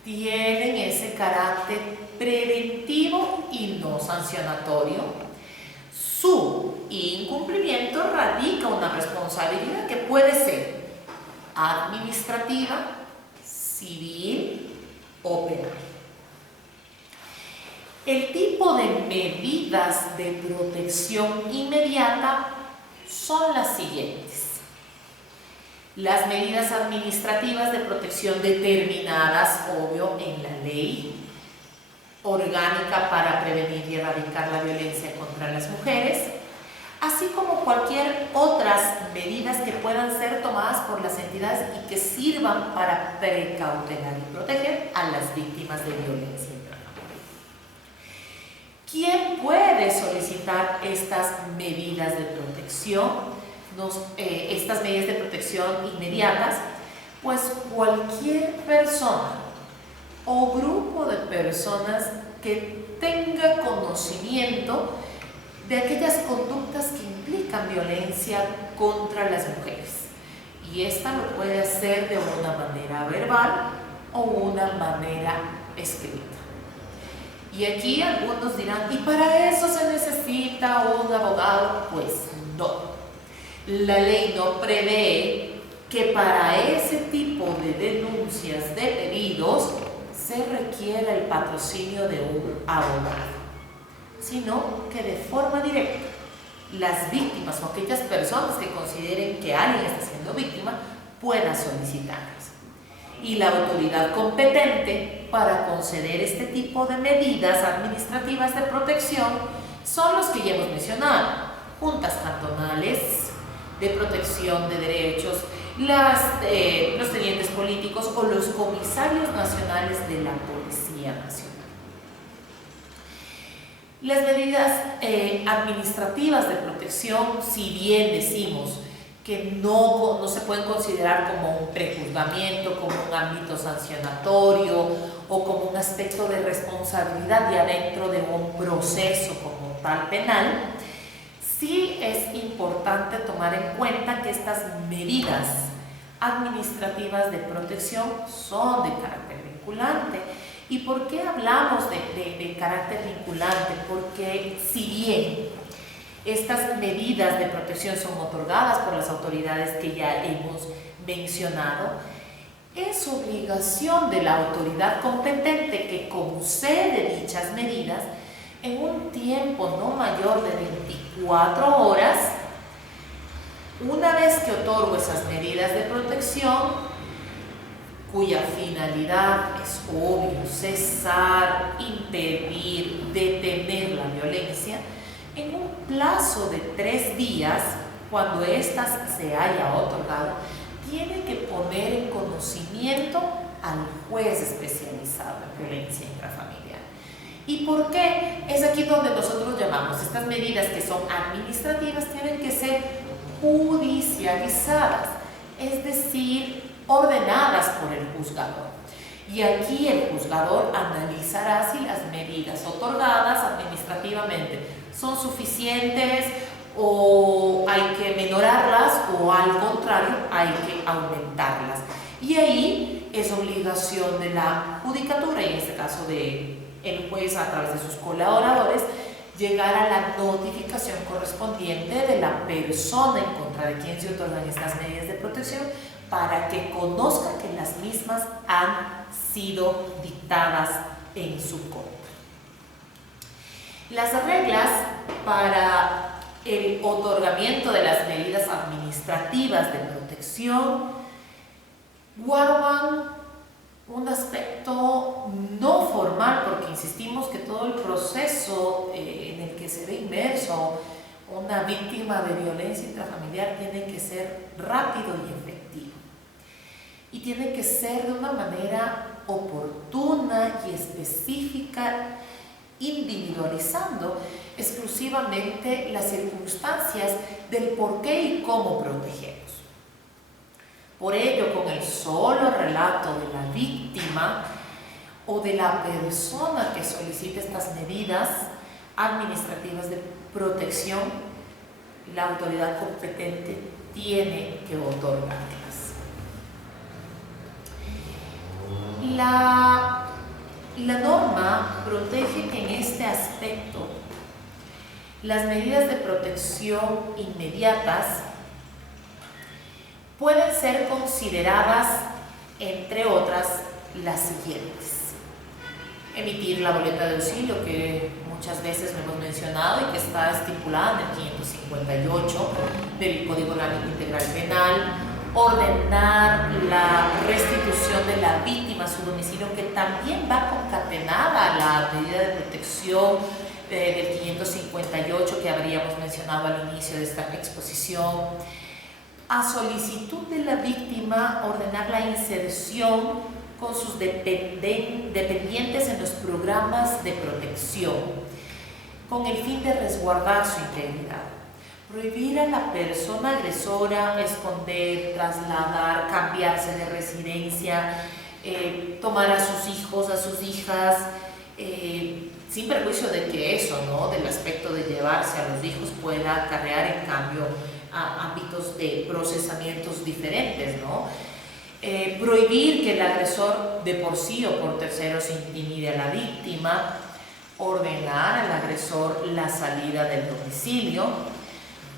tienen ese carácter preventivo y no sancionatorio. Su incumplimiento radica una responsabilidad que puede ser administrativa, civil o penal. El tipo de medidas de protección inmediata son las siguientes. Las medidas administrativas de protección determinadas, obvio, en la ley orgánica para prevenir y erradicar la violencia contra las mujeres, así como cualquier otras medidas que puedan ser tomadas por las entidades y que sirvan para precautelar y proteger a las víctimas de violencia intrafamiliar. ¿Quién puede solicitar estas medidas de protección? Estas medidas de protección inmediatas, pues cualquier persona o grupo de personas que tenga conocimiento de aquellas conductas que implican violencia contra las mujeres. Y esta lo puede hacer de una manera verbal o una manera escrita. Y aquí algunos dirán, ¿y para eso se necesita un abogado? Pues no. La ley no prevé que para ese tipo de denuncias de pedidos se requiera el patrocinio de un abogado, sino que de forma directa las víctimas o aquellas personas que consideren que alguien está siendo víctima puedan solicitarlas. Y la autoridad competente para conceder este tipo de medidas administrativas de protección son los que ya hemos mencionado: juntas cantonales de protección de derechos, los tenientes políticos o los comisarios nacionales de la Policía Nacional. Las medidas administrativas de protección, si bien decimos que no se pueden considerar como un prejuzgamiento, como un ámbito sancionatorio o como un aspecto de responsabilidad ya dentro de un proceso como tal penal, sí es importante tomar en cuenta que estas medidas administrativas de protección son de carácter vinculante. ¿Y por qué hablamos de carácter vinculante? Porque si bien estas medidas de protección son otorgadas por las autoridades que ya hemos mencionado, es obligación de la autoridad competente que concede dichas medidas en un tiempo no mayor de 24 horas, una vez que otorgo esas medidas de protección, cuya finalidad es obvio, cesar, impedir, detener la violencia, en un plazo de 3 días, cuando éstas se haya otorgado, tiene que poner en conocimiento al juez especializado en violencia intrafamiliar. ¿Y por qué? Es aquí donde nosotros llamamos estas medidas que son administrativas, tienen que ser judicializadas, es decir, ordenadas por el juzgador. Y aquí el juzgador analizará si las medidas otorgadas administrativamente son suficientes o hay que menorarlas o al contrario hay que aumentarlas. Y ahí es obligación de la judicatura, en este caso de el juez, a través de sus colaboradores, llegar a la notificación correspondiente de la persona en contra de quien se otorgan estas medidas de protección, para que conozca que las mismas han sido dictadas en su contra. Las reglas para el otorgamiento de las medidas administrativas de protección guardan un aspecto no formal, porque insistimos que todo el proceso en el que se ve inmerso una víctima de violencia intrafamiliar tiene que ser rápido y efectivo. Y tiene que ser de una manera oportuna y específica, individualizando exclusivamente las circunstancias del por qué y cómo protegemos. Por ello, con el solo relato de la víctima o de la persona que solicita estas medidas administrativas de protección, la autoridad competente tiene que otorgarlas. La norma protege que en este aspecto las medidas de protección inmediatas pueden ser consideradas, entre otras, las siguientes: emitir la boleta de auxilio, que muchas veces lo hemos mencionado y que está estipulada en el 558 del Código Orgánico Integral Penal; ordenar la restitución de la víctima a su domicilio, que también va concatenada a la medida de protección del 558 que habríamos mencionado al inicio de esta exposición. A solicitud de la víctima, ordenar la inserción con sus dependientes en los programas de protección, con el fin de resguardar su integridad. Prohibir a la persona agresora esconder, trasladar, cambiarse de residencia, tomar a sus hijos, a sus hijas, sin perjuicio de que eso, ¿no?, del aspecto de llevarse a los hijos pueda acarrear en cambio a ámbitos de procesamientos diferentes, ¿no? Prohibir que el agresor de por sí o por terceros intimide a la víctima; ordenar al agresor la salida del domicilio;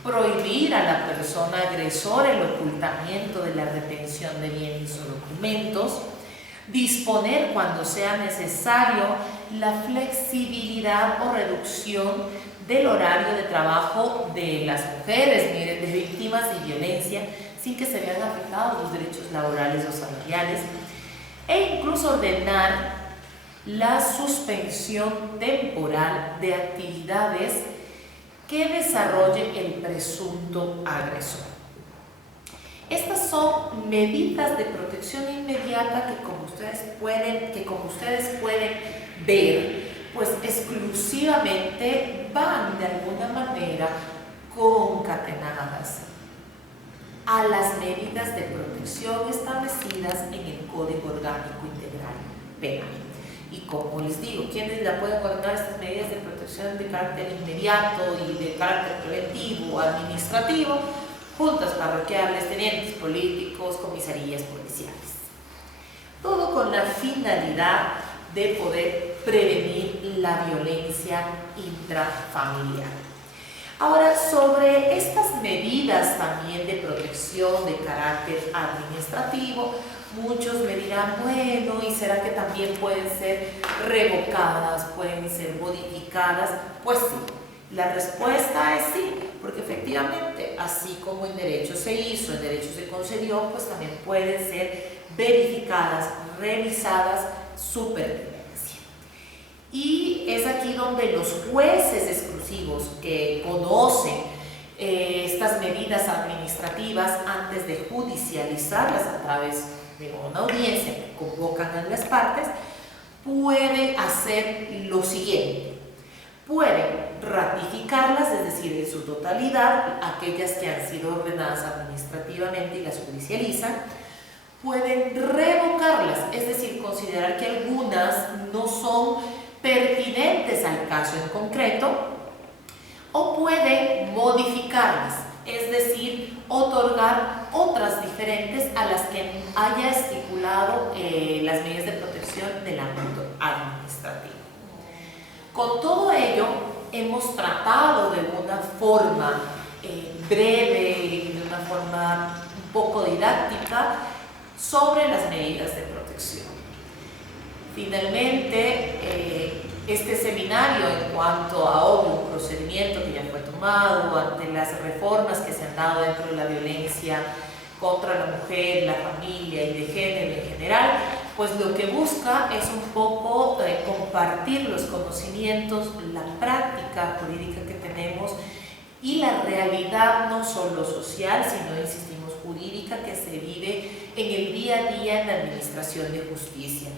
prohibir a la persona agresora el ocultamiento de la retención de bienes o documentos; disponer, cuando sea necesario, la flexibilidad o reducción del horario de trabajo de las mujeres, miren, de víctimas de violencia, sin que se vean afectados los derechos laborales o salariales; e incluso ordenar la suspensión temporal de actividades que desarrolle el presunto agresor. Estas son medidas de protección inmediata que, como ustedes pueden ver, pues exclusivamente van de alguna manera concatenadas a las medidas de protección establecidas en el Código Orgánico Integral Penal. Y como les digo, ¿quiénes la pueden ordenar estas medidas de protección de carácter inmediato y de carácter preventivo o administrativo? Juntas parroquiales, tenientes políticos, comisarías policiales. Todo con la finalidad de poder prevenir la violencia intrafamiliar. Ahora, sobre estas medidas también de protección de carácter administrativo, muchos me dirán, bueno, ¿y será que también pueden ser revocadas, pueden ser modificadas? Pues sí, la respuesta es sí, porque efectivamente, así como en derecho se hizo, en derecho se concedió, pues también pueden ser verificadas, revisadas su pertinencia. Y es aquí donde los jueces exclusivos que conocen estas medidas administrativas antes de judicializarlas a través de una audiencia que convocan a las partes, pueden hacer lo siguiente: pueden ratificarlas, es decir, en su totalidad, aquellas que han sido ordenadas administrativamente y las judicializan; pueden revocarlas, es decir, considerar que algunas no son pertinentes al caso en concreto, o pueden modificarlas, es decir, otorgar otras diferentes a las que haya estipulado las medidas de protección del ámbito administrativo. Con todo ello, hemos tratado de una forma breve y de una forma un poco didáctica sobre las medidas de protección. Finalmente, este seminario, en cuanto a un procedimiento que ya fue tomado ante las reformas que se han dado dentro de la violencia contra la mujer, la familia y de género en general, pues lo que busca es un poco compartir los conocimientos, la práctica jurídica que tenemos y la realidad no solo social, sino, insistimos, jurídica que se vive en el día a día en la administración de justicia.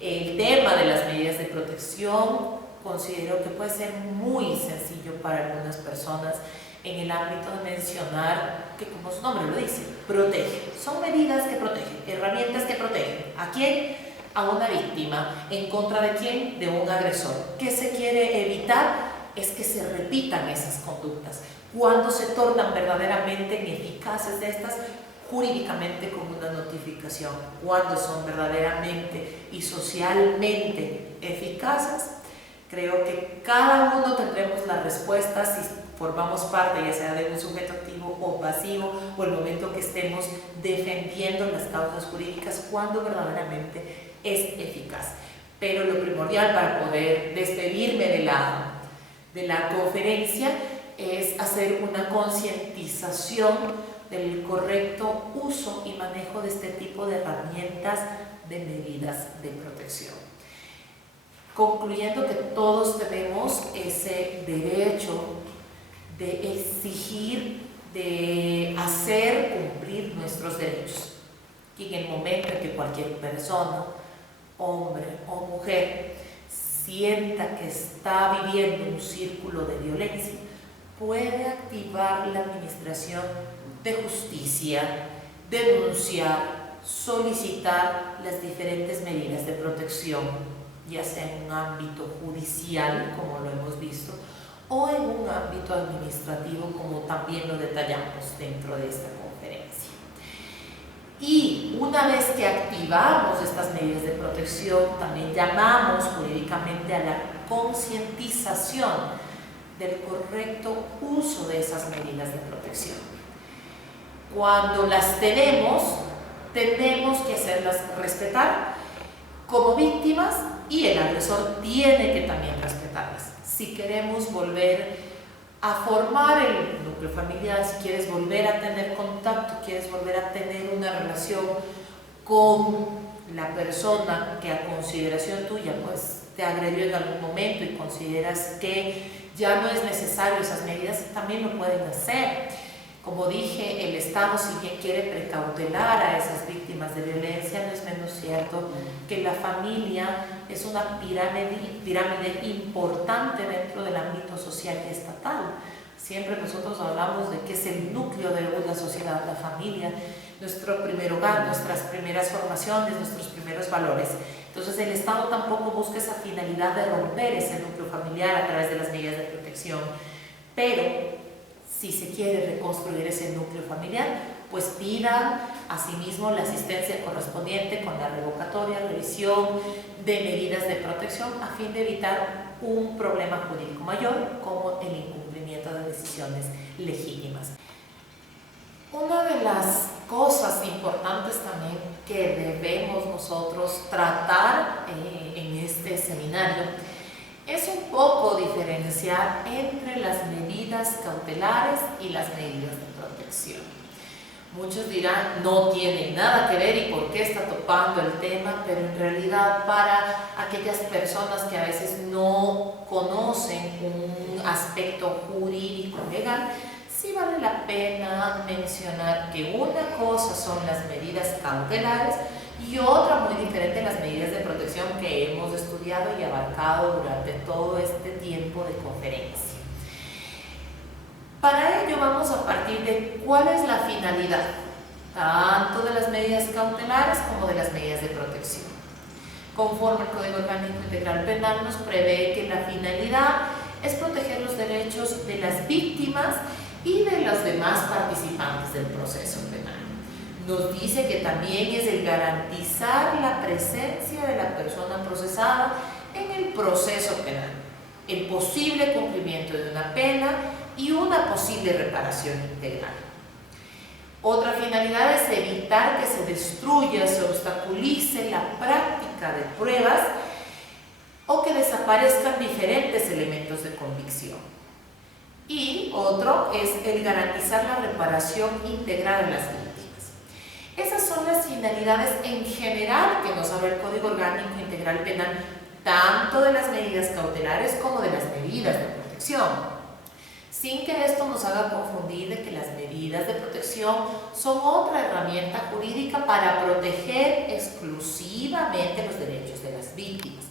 El tema de las medidas de protección considero que puede ser muy sencillo para algunas personas en el ámbito de mencionar que, como su nombre lo dice, protege. Son medidas que protegen, herramientas que protegen. ¿A quién? A una víctima. ¿En contra de quién? De un agresor. ¿Qué se quiere evitar? Es que se repitan esas conductas. Cuando se tornan verdaderamente ineficaces de estas, jurídicamente con una notificación. Cuando son verdaderamente y socialmente eficaces, creo que cada uno tendremos la respuesta si formamos parte, ya sea de un sujeto activo o pasivo, o el momento que estemos defendiendo las causas jurídicas, cuando verdaderamente es eficaz. Pero lo primordial para poder despedirme de la conferencia es hacer una concientización del correcto uso y manejo de este tipo de herramientas de medidas de protección. Concluyendo que todos tenemos ese derecho de exigir, de hacer cumplir nuestros derechos. Y en el momento en que cualquier persona, hombre o mujer, sienta que está viviendo un círculo de violencia, puede activar la administración de justicia, denunciar, solicitar las diferentes medidas de protección, ya sea en un ámbito judicial, como lo hemos visto, o en un ámbito administrativo, como también lo detallamos dentro de esta conferencia. Y una vez que activamos estas medidas de protección, también llamamos jurídicamente a la concientización del correcto uso de esas medidas de protección. Cuando las tenemos que hacerlas respetar como víctimas, y el agresor tiene que también respetarlas. Si queremos volver a formar el núcleo familiar, si quieres volver a tener contacto, quieres volver a tener una relación con la persona que a consideración tuya pues te agredió en algún momento y consideras que ya no es necesario esas medidas, también lo pueden hacer. Como dije, el Estado, si bien quiere precautelar a esas víctimas de violencia, no es menos cierto que la familia es una pirámide importante dentro del ámbito social y estatal. Siempre nosotros hablamos de que es el núcleo de una sociedad, la familia, nuestro primer hogar, nuestras primeras formaciones, nuestros primeros valores. Entonces el Estado tampoco busca esa finalidad de romper ese núcleo familiar a través de las medidas de protección, pero si se quiere reconstruir ese núcleo familiar, pues pidan asimismo la asistencia correspondiente con la revocatoria, revisión de medidas de protección a fin de evitar un problema jurídico mayor como el incumplimiento de decisiones legítimas. Una de las cosas importantes también que debemos nosotros tratar en este seminario es un poco diferenciar entre las medidas cautelares y las medidas de protección. Muchos dirán, no tiene nada que ver y por qué está topando el tema, pero en realidad para aquellas personas que a veces no conocen un aspecto jurídico legal, sí vale la pena mencionar que una cosa son las medidas cautelares y otra muy diferente las medidas de protección que hemos estudiado y abarcado durante todo este tiempo de conferencia. Para ello vamos a partir de cuál es la finalidad, tanto de las medidas cautelares como de las medidas de protección. Conforme el Código Orgánico Integral Penal nos prevé que la finalidad es proteger los derechos de las víctimas y de los demás participantes del proceso penal. Nos dice que también es el garantizar la presencia de la persona procesada en el proceso penal. el posible cumplimiento de una pena y una posible reparación integral. Otra finalidad es evitar que se destruya, se obstaculice la práctica de pruebas o que desaparezcan diferentes elementos de convicción. Y otro es el garantizar la reparación integral de las víctimas. Esas son las finalidades en general que nos habla el Código Orgánico Integral Penal, tanto de las medidas cautelares como de las medidas de protección. Sin que esto nos haga confundir de que las medidas de protección son otra herramienta jurídica para proteger exclusivamente los derechos de las víctimas.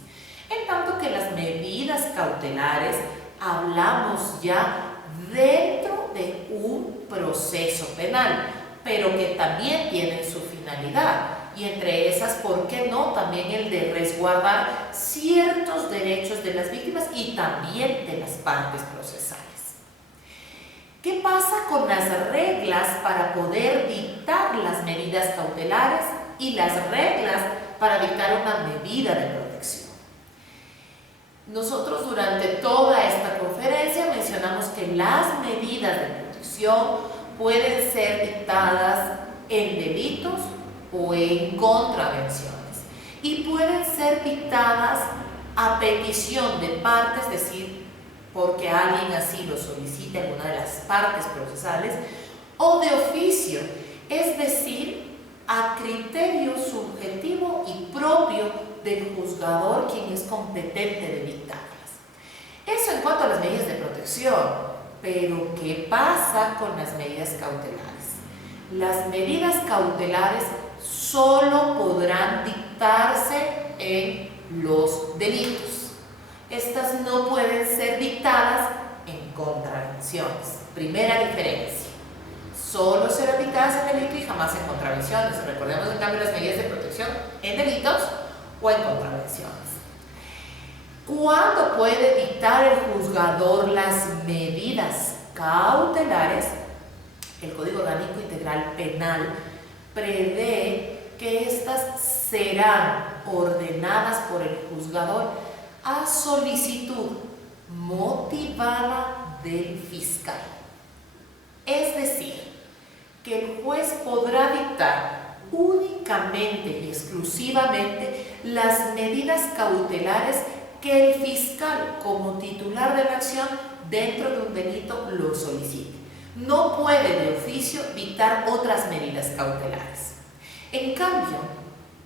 En tanto que las medidas cautelares hablamos ya dentro de un proceso penal, pero que también tienen su finalidad. Y entre esas, ¿por qué no? También el de resguardar ciertos derechos de las víctimas y también de las partes procesales. ¿Qué pasa con las reglas para poder dictar las medidas cautelares y las reglas para dictar una medida de protección? Nosotros durante toda esta conferencia mencionamos que las medidas de protección pueden ser dictadas en delitos o en contravenciones y pueden ser dictadas a petición de partes, es decir, porque alguien así lo solicita en una de las partes procesales, o de oficio, es decir, a criterio subjetivo y propio del juzgador, quien es competente de dictarlas. Eso en cuanto a las medidas de protección, pero ¿qué pasa con las medidas cautelares? Las medidas cautelares solo podrán dictarse en los delitos. Estas no pueden ser dictadas en contravenciones. Primera diferencia. Solo serán dictadas en delito y jamás en contravenciones. Recordemos en cambio las medidas de protección en delitos o en contravenciones. ¿Cuándo puede dictar el juzgador las medidas cautelares? El Código Orgánico Integral Penal prevé que estas serán ordenadas por el juzgador a solicitud motivada del fiscal. Es decir, que el juez podrá dictar únicamente y exclusivamente las medidas cautelares que el fiscal, como titular de la acción dentro de un delito, lo solicite. No puede de oficio dictar otras medidas cautelares. En cambio,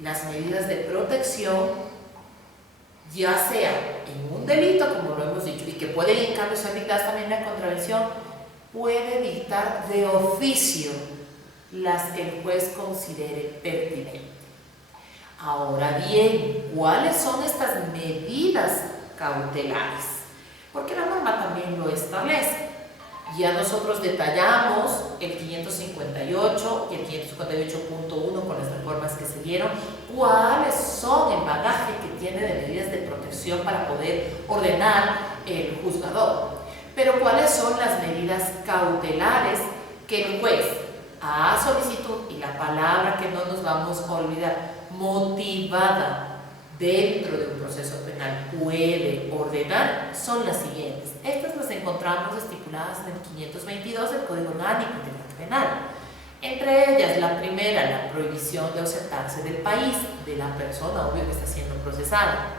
las medidas de protección, ya sea en un delito, como lo hemos dicho, y que pueden en cambio ser dictadas también en la contravención, puede dictar de oficio las que el juez considere pertinentes. Ahora bien, ¿cuáles son estas medidas cautelares? Porque la norma también lo establece. Ya nosotros detallamos el 558 y el 558.1 con las reformas que se dieron, cuáles son el bagaje que tiene de medidas de protección para poder ordenar el juzgador. Pero cuáles son las medidas cautelares que el juez, a solicitud, y la palabra que no nos vamos a olvidar, motivada dentro de un proceso penal, puede ordenar, son las siguientes. Estas las encontramos estipuladas en el 522 del Código Orgánico Integral Penal. Entre ellas, la primera, la prohibición de ausentarse del país de la persona, obvio, que está siendo procesada.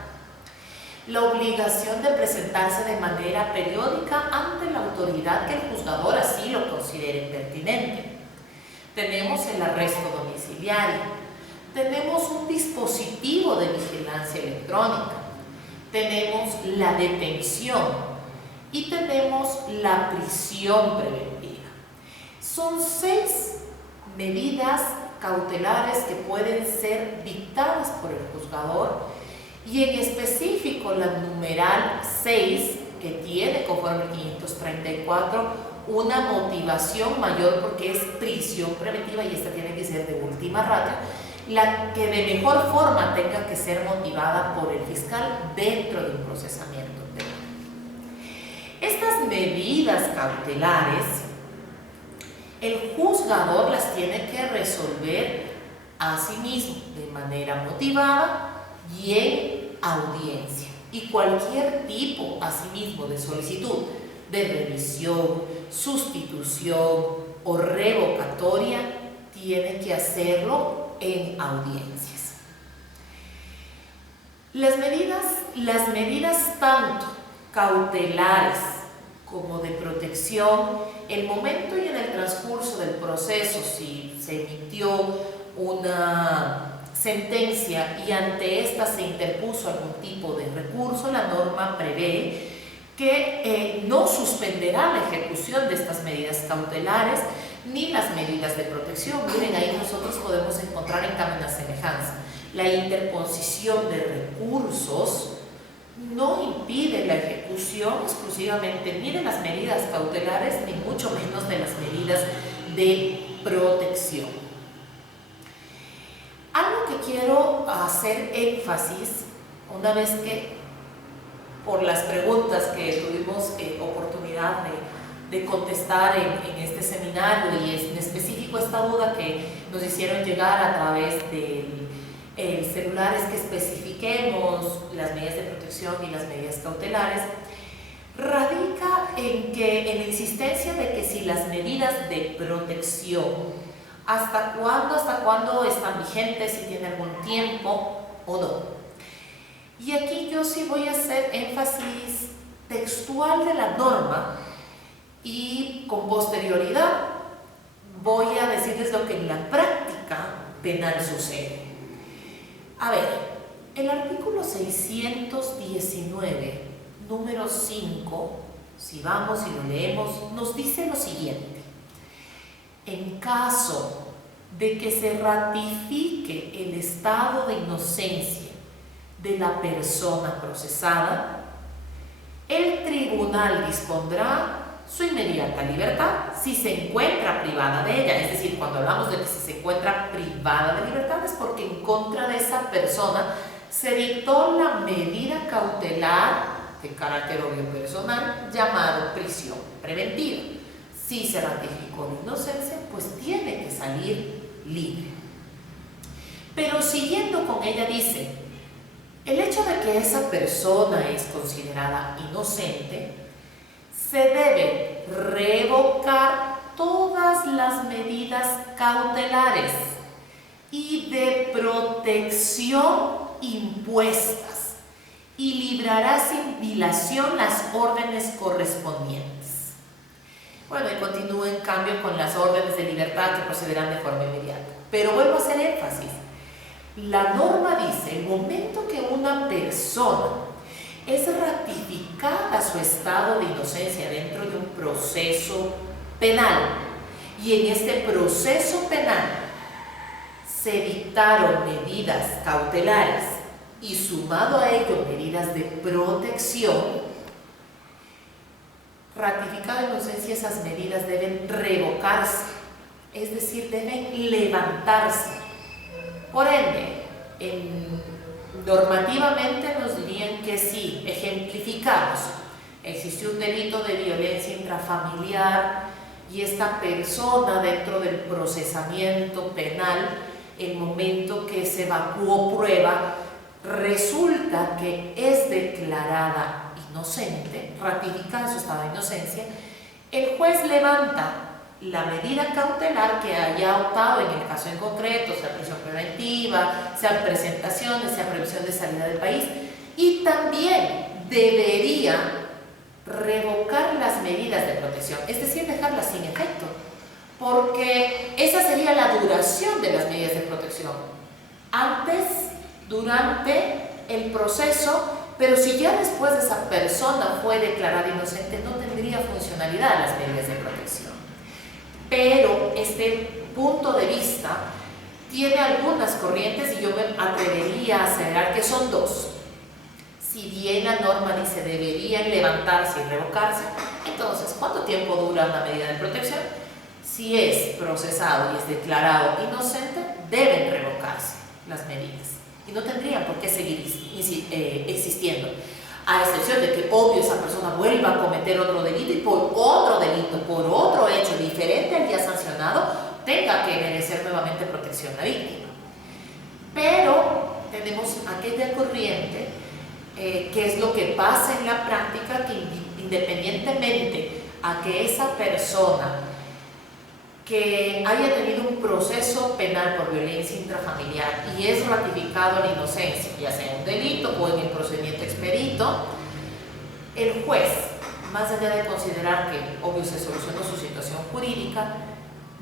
La obligación de presentarse de manera periódica ante la autoridad que el juzgador así lo considere pertinente. Tenemos el arresto domiciliario. Tenemos un dispositivo de vigilancia electrónica. Tenemos la detención. Y tenemos la prisión preventiva. Son 6 medidas cautelares que pueden ser dictadas por el juzgador, y en específico la numeral 6, que tiene conforme el 534 una motivación mayor porque es prisión preventiva, y esta tiene que ser de última ratio, la que de mejor forma tenga que ser motivada por el fiscal dentro de un procesamiento penal. Estas medidas cautelares, el juzgador las tiene que resolver a sí mismo de manera motivada y en audiencia. y cualquier tipo, asimismo, de solicitud de revisión, sustitución o revocatoria tiene que hacerlo en audiencias. Las medidas tanto cautelares como de protección, el momento y en el transcurso del proceso, si se emitió una sentencia y ante esta se interpuso algún tipo de recurso, la norma prevé que no suspenderá la ejecución de estas medidas cautelares ni las medidas de protección. Miren, ahí nosotros podemos encontrar en cambio una semejanza. La interposición de recursos no impide la ejecución exclusivamente ni de las medidas cautelares ni mucho menos de las medidas de protección. Algo que quiero hacer énfasis, una vez que por las preguntas que tuvimos oportunidad de contestar en este seminario y en específico esta duda que nos hicieron llegar a través de celulares, que especifiquemos las medidas de protección y las medidas cautelares, radica en la existencia de que si las medidas de protección ¿hasta cuándo están vigentes? Si tiene algún tiempo o no. Y aquí yo sí voy a hacer énfasis textual de la norma y con posterioridad voy a decirles lo que en la práctica penal sucede. A ver, el artículo 619, número 5, si vamos y lo leemos, nos dice lo siguiente: en caso de que se ratifique el estado de inocencia de la persona procesada, el tribunal dispondrá su inmediata libertad si se encuentra privada de ella. Es decir, cuando hablamos de que si se encuentra privada de libertad es porque en contra de esa persona se dictó la medida cautelar de carácter obvio personal llamado prisión preventiva. Si se ratificó la inocencia, pues tiene que salir libre. Pero siguiendo con ella dice: el hecho de que esa persona es considerada inocente, se debe revocar todas las medidas cautelares y de protección impuestas y librará sin dilación las órdenes correspondientes. Bueno, y continúo en cambio con las órdenes de libertad que procederán de forma inmediata. Pero vuelvo a hacer énfasis. La norma dice: el momento que una persona es ratificada su estado de inocencia dentro de un proceso penal y en este proceso penal se dictaron medidas cautelares y sumado a ello medidas de protección, ratificada la inocencia, esas medidas deben revocarse, es decir, deben levantarse. Por ende, normativamente nos dirían que si ejemplificamos, existe un delito de violencia intrafamiliar y esta persona dentro del procesamiento penal, el momento que se evacuó prueba, resulta que es declarada inocente, ratificada su estado de inocencia, el juez levanta la medida cautelar que haya optado en el caso en concreto, sea prisión preventiva, sea presentaciones, sea previsión de salida del país, y también debería revocar las medidas de protección, es decir, dejarlas sin efecto, porque esa sería la duración de las medidas de protección, antes, durante el proceso. Pero si ya después de esa persona fue declarada inocente, no tendría funcionalidad las medidas de protección. Pero este punto de vista tiene algunas corrientes y yo me atrevería a aseverar que son dos. Si bien la norma dice deberían levantarse y revocarse, entonces, ¿cuánto tiempo dura una medida de protección? Si es procesado y es declarado inocente, deben revocarse las medidas. Y no tendrían por qué seguir existiendo, a excepción de que, obvio, esa persona vuelva a cometer otro delito y por otro delito, por otro hecho diferente al ya sancionado, tenga que merecer nuevamente protección la víctima. Pero tenemos aquella corriente qué es lo que pasa en la práctica, que independientemente a que esa persona que haya tenido un proceso penal por violencia intrafamiliar y es ratificado la inocencia, ya sea en un delito o en el procedimiento expedito, el juez, más allá de considerar que obvio se solucionó su situación jurídica,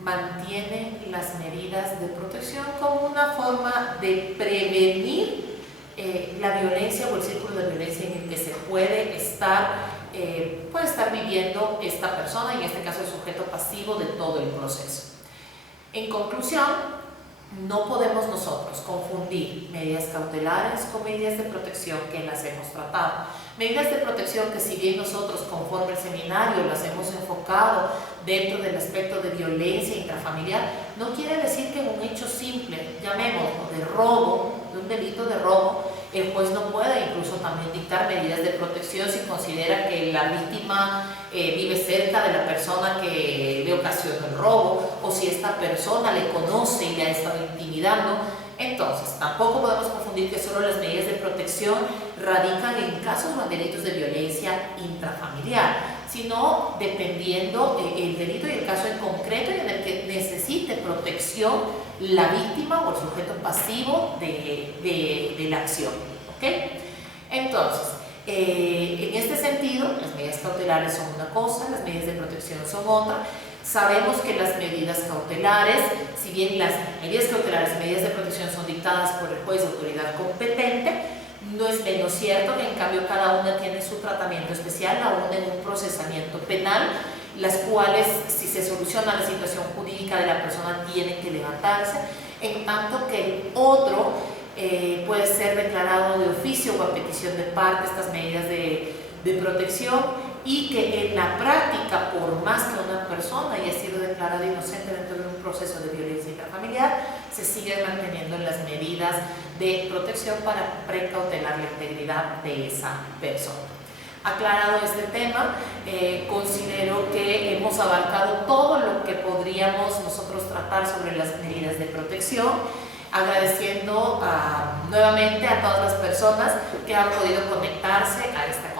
mantiene las medidas de protección como una forma de prevenir la violencia o el círculo de violencia en el que se puede estar viviendo esta persona, en este caso el sujeto pasivo de todo el proceso. En conclusión, no podemos nosotros confundir medidas cautelares con medidas de protección que las hemos tratado. Medidas de protección que, si bien nosotros conforme el seminario las hemos enfocado dentro del aspecto de violencia intrafamiliar, no quiere decir que en un hecho simple, llamémoslo de robo, de un delito de robo, el juez no pueda incluso también dictar medidas de protección si considera que la víctima vive cerca de la persona que le ocasionó el robo, o si esta persona le conoce y le ha estado intimidando. Entonces, tampoco podemos confundir que solo las medidas de protección radican en casos o en delitos de violencia intrafamiliar, sino dependiendo el delito y el caso en concreto y en el que necesite protección la víctima o el sujeto pasivo de la acción. ¿Okay? Entonces, en este sentido, las medidas cautelares son una cosa, las medidas de protección son otra. Sabemos que las medidas cautelares, si bien las medidas cautelares y medidas de protección son dictadas por el juez de autoridad competente, no es menos cierto que en cambio cada una tiene su tratamiento especial, la una en un procesamiento penal, las cuales, si se soluciona la situación jurídica de la persona, tienen que levantarse, en tanto que el otro puede ser declarado de oficio o a petición de parte, estas medidas de protección, y que en la práctica, por más que una persona haya sido declarada inocente dentro de un proceso de violencia intrafamiliar, se siguen manteniendo las medidas de protección para precautelar la integridad de esa persona. Aclarado este tema, considero que hemos abarcado todo lo que podríamos nosotros tratar sobre las medidas de protección, agradeciendo nuevamente a todas las personas que han podido conectarse a esta